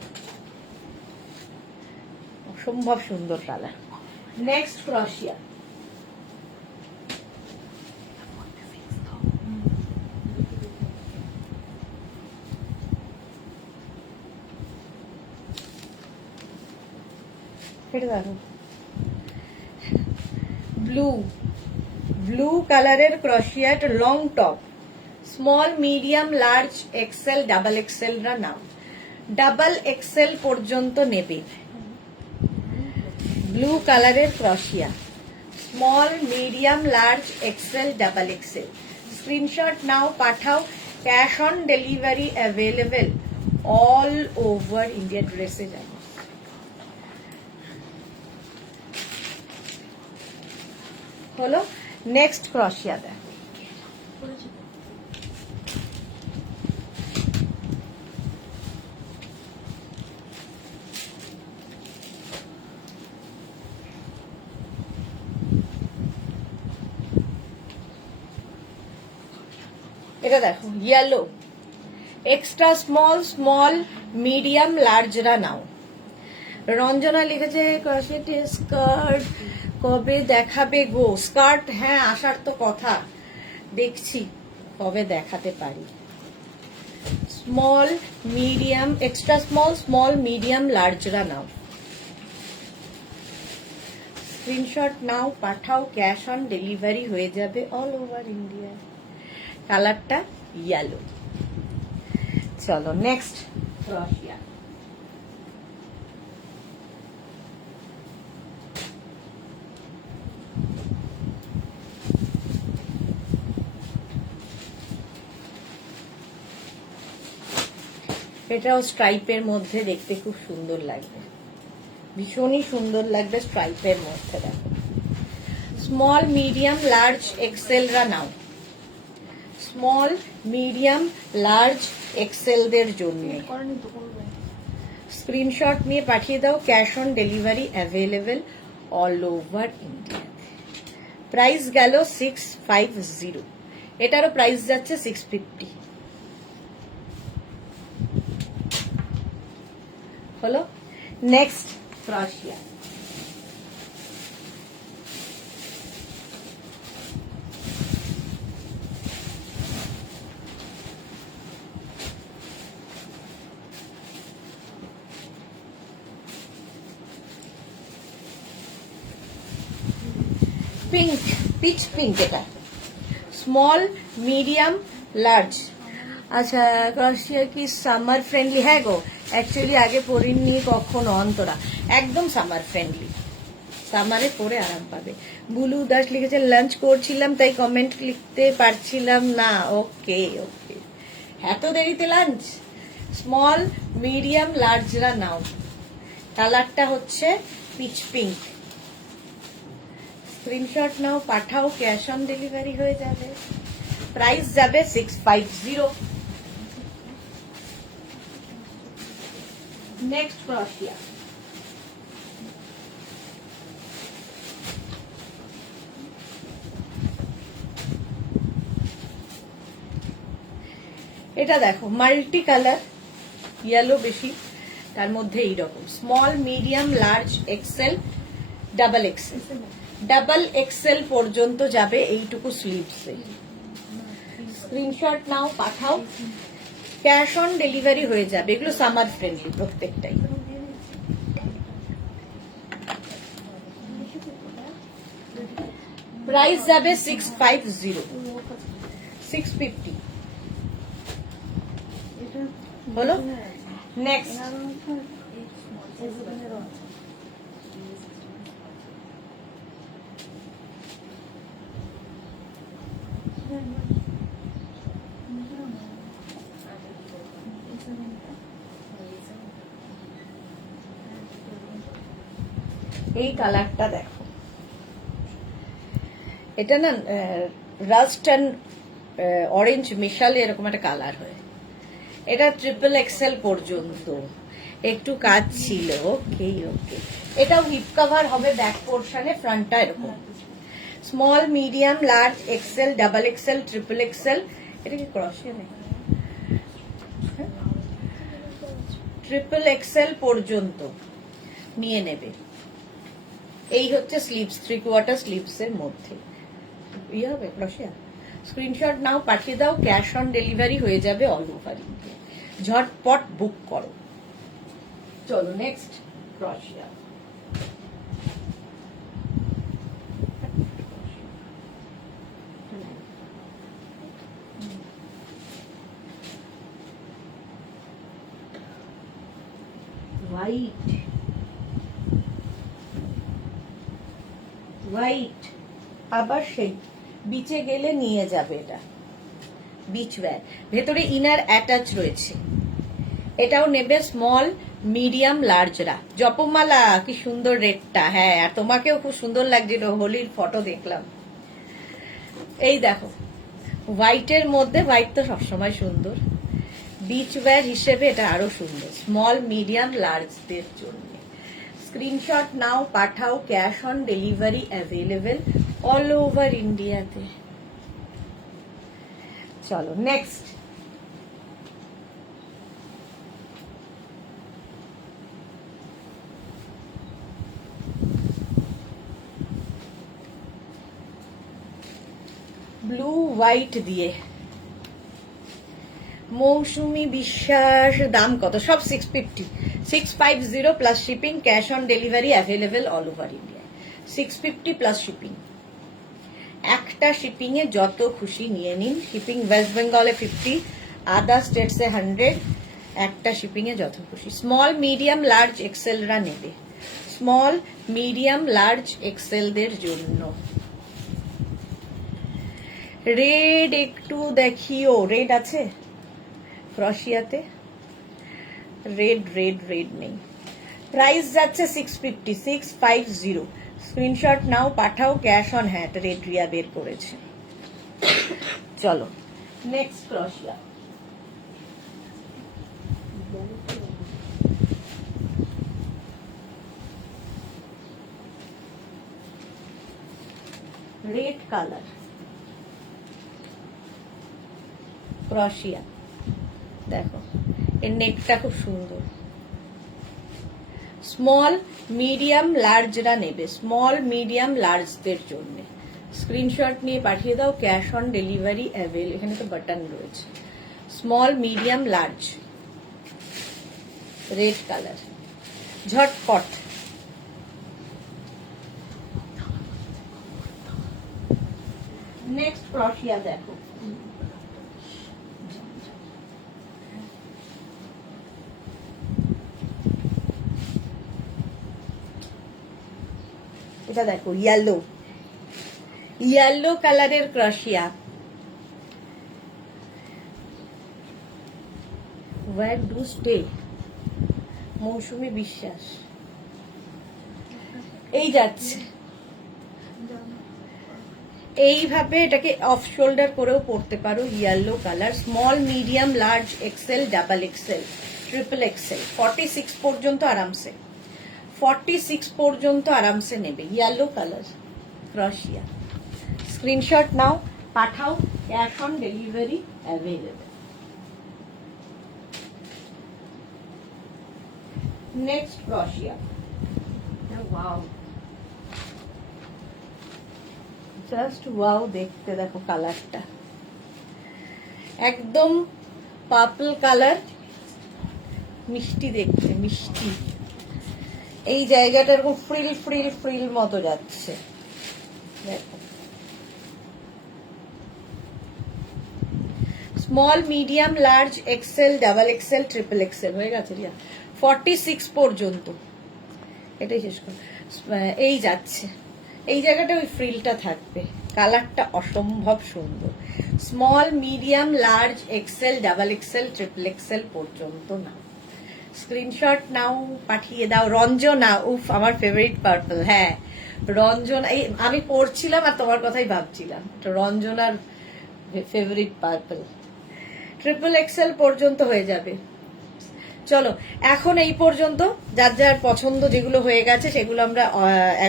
অসম্ভব সুন্দর কালার। Next crochet. এটা দেখো, ব্লু কালারের ক্রশিয়া, একটা long top. Small, medium, large, XL, double XL রা নাম। ডাবল এক্সেল পর্যন্ত নেবে। ব্লু কালারের crochet, small, medium, large, XL, double XL. Screenshot নাও, পাঠাও। Cash on delivery available all over India. ড্রেসে যাবে। হলো নেক্সট ক্রশিয়া দেখ। এটা দেখো, ইয়েলো। এক্সট্রা স্মল, মিডিয়াম, লার্জরা নাও। রঞ্জনা লিখেছে ক্রশিয়াটি স্কার্ট কবে দেখাবে গো? স্কার্ট হ্যাঁ, আসার তো কথা, দেখছি কবে দেখাতে পারি। Small, medium, extra small, medium, লার্জরা নাও। স্ক্রিনশট নাও, পাঠাও। ক্যাশ অন ডেলিভারি হয়ে যাবে অল ওভার ইন্ডিয়া। কালারটা ইয়েলো। চলো নেক্সট ক্রশিয়া। এটাও স্ট্রাইপের মধ্যে, দেখতে খুব সুন্দর লাগবে, ভীষণই সুন্দর লাগবে স্ট্রাইপের মধ্যে। দেখো, স্মল, মিডিয়াম, লার্জ, এক্সেল রা নাও। স্মল, মিডিয়াম, লার্জ, এক্সেলদের জন্য স্ক্রিনশট নিয়ে পাঠিয়ে দাও। Cash on delivery available all over India. Price গেল 650, এটারও প্রাইস যাচ্ছে 650। হলো নেক্সট ক্রশিয়া। পিচ পিঙ্ক, এটা স্মল, মিডিয়াম, লার্জ। আচ্ছা, ক্রশিয়া কি সামার ফ্রেন্ডলি? হ্যাঁ গো, অ্যাকচুয়ালি আগে পরিনি কখনো অন্তরা, একদম সামার ফ্রেন্ডলি, সামারে পরে আরাম পাবে। বুলু দাস লিখেছে লাঞ্চ করছিলাম তাই কমেন্ট লিখতে পারছিলাম না। ওকে, এত দেরিতে লাঞ্চ? স্মল, মিডিয়াম, লার্জরা নাও। কালারটা হচ্ছে পিচ পিঙ্ক। স্ক্রিনশট নাও, পাঠাও। ক্যাশ অন ডেলিভারি হয়ে যাবে। প্রাইস যাবে 650। Next crochet. এটা দেখো, মাল্টি কালার, ইয়েলো বেশি, তার মধ্যে এইরকম small, medium, large, XL, double XL. Double XL পর্যন্ত যাবে এইটুকু স্লিভসে। স্ক্রিনশট নাও, পাঠাও। ক্যাশ অন ডেলিভারি হয়ে যাবে। এগুলো সামার ফ্রেন্ডলি প্রত্যেকটাই। প্রাইস যাবে 650, 650। বলো নেক্সট। এই কালারটা দেখো, এটা না রাস্ট অ্যান্ড অরেঞ্জ মেশালে এরকম একটা কালার হয়। এটা ট্রিপল এক্সেল পর্যন্ত, একটু কাজ ছিল। ওকে ওকে, এটাও হিপ কভার হবে ব্যাক পোর্শনে, ফ্রন্টটা এরকম। Small, medium, large, XL, double XL, triple XL. এটা কি ক্রসিয়া নেই? ট্রিপল এক্সেল পর্যন্ত নিয়ে নেবে। এই হচ্ছে স্লিভস, 3/4 স্লিভস এর মধ্যে ইয়ে হবে ক্রসিয়া। স্ক্রিনশট নাও, পাঠিয়ে দাও, ক্যাশ অন ডেলিভারি হয়ে যাবে অল ওভার ইন্ডিয়া। ঝটপট বুক করো। চলো নেক্সট ক্রসিয়া। হোয়াইট, হোয়াইট, আবার সেই বিচে গেলে নিয়ে যাবে। এটা বিচ ওয়্যার, ভেতরে ইনার অ্যাটাচ রয়েছে। এটাও নেবে স্মল, মিডিয়াম, লার্জরা। জপমালা কি সুন্দর রেডটা, হ্যাঁ, আর তোমাকেও খুব সুন্দর লাগছিল, হোলির ফটো দেখলাম। এই দেখো হোয়াইটের মধ্যে, হোয়াইট তো সবসময় সুন্দর, বিচ ওয়্যার হিসেবে এটা আরো সুন্দর, স্মল, মিডিয়াম, লার্জদের জন্য। স্ক্রিনশট নাও, পাঠাও, cash on delivery available all over ইন্ডিয়াতে। চলো নেক্সট। ব্লু হোয়াইট দিয়ে মৌসুমি বিশ্বাস। দাম কত? সব 650, 650 plus shipping, cash on delivery available all over India. 650 plus shipping. একটা শিপিং এ যত খুশি নিয়ে নিন। শিপিং ওয়েস্ট বেঙ্গলে 50, আদার স্টেটসে 100। একটা শিপিং এ যত খুশি। স্মল, মিডিয়াম, লার্জ, এক্সেলরা নেবে। স্মল, মিডিয়াম, লার্জ, এক্সেলদের জন্য। রেড একটু দেখিও, রেড আছে ক্রসিয়াতে? রেড রেড রেড নেই। প্রাইস যাচ্ছে 650, 650। স্ক্রিনশট নাও, পাঠাও, ক্যাশ অন। হ্যাঁ, রেড রিয়া বের করেছে। চলো নেক্সট ক্রসিয়া। রেড কালার ক্রসিয়া, দেখো এর নেকটা খুব সুন্দর। স্মল, মিডিয়াম, লার্জরা নেবে। স্মল, মিডিয়াম, লার্জদের জন্য। স্ক্রিনশট নিয়ে পাঠিয়ে দাও, ক্যাশ অন ডেলিভারি অ্যাভেল। এখানে তো বাটন রয়েছে। Small, medium, large, red colour, ঝটপট। নেক্সট ক্রসিয়া দেখো। এটা দেখো ইয়েলো, ইয়েলো কালারের ক্রসিয়া। ওয়্যার ডু স্টে, মৌসুমি বিশ্বাস। এই যাচ্ছে এইভাবে, এটাকে অফ শোল্ডার করেও পরতে পারো। Yellow colour, small, medium, large, XL, double XL, triple XL. 46 পর্যন্ত আরামসে, 46 পর্যন্ত আরামসে নেবে। Yellow colour crochet. স্ক্রিনশট নাও, পাঠাও, cash on delivery available. Next crochet. Wow, just wow, দেখতে দেখো কালারটা একদম পার্পল কালার, মিষ্টি দেখতে, মিষ্টি। এই জায়গাটা এরকম ফ্রিল ফ্রিল ফ্রিল মতো যাচ্ছে, দেখো। Small, medium, large, XL, double XL, triple XL হয়ে গেছে রিয়া। 46 পর্যন্ত, এটাই শেষ কর। এই যাচ্ছে, এই জায়গাটা ওই ফ্রিলটা থাকবে। কালারটা অসম্ভব সুন্দর। Small, medium, large, XL, double XL, triple XL পর্যন্ত না। স্ক্রিনশট নাও, পাঠিয়ে দাও। রঞ্জনা, উফ আমার ফেভারিট পার্পল। হ্যাঁ রঞ্জনা, এই আমি পড়ছিলাম আর তোমার কথাই ভাবছিলাম। তো রঞ্জনার ফেভারিট পার্পল। ট্রিপল এক্সেল পর্যন্ত হয়ে যাবে। চলো এখন এই পর্যন্ত, যার যার পছন্দ যেগুলো হয়ে গেছে সেগুলো আমরা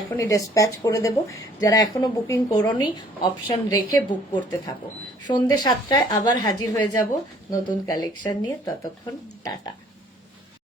এখনই ডিসপ্যাচ করে দেব। যারা এখনো বুকিং করোনি অপশন রেখে বুক করতে থাকো। সন্ধ্যে 7টায় আবার হাজির হয়ে যাব নতুন কালেকশন নিয়ে। ততক্ষণ টাটা।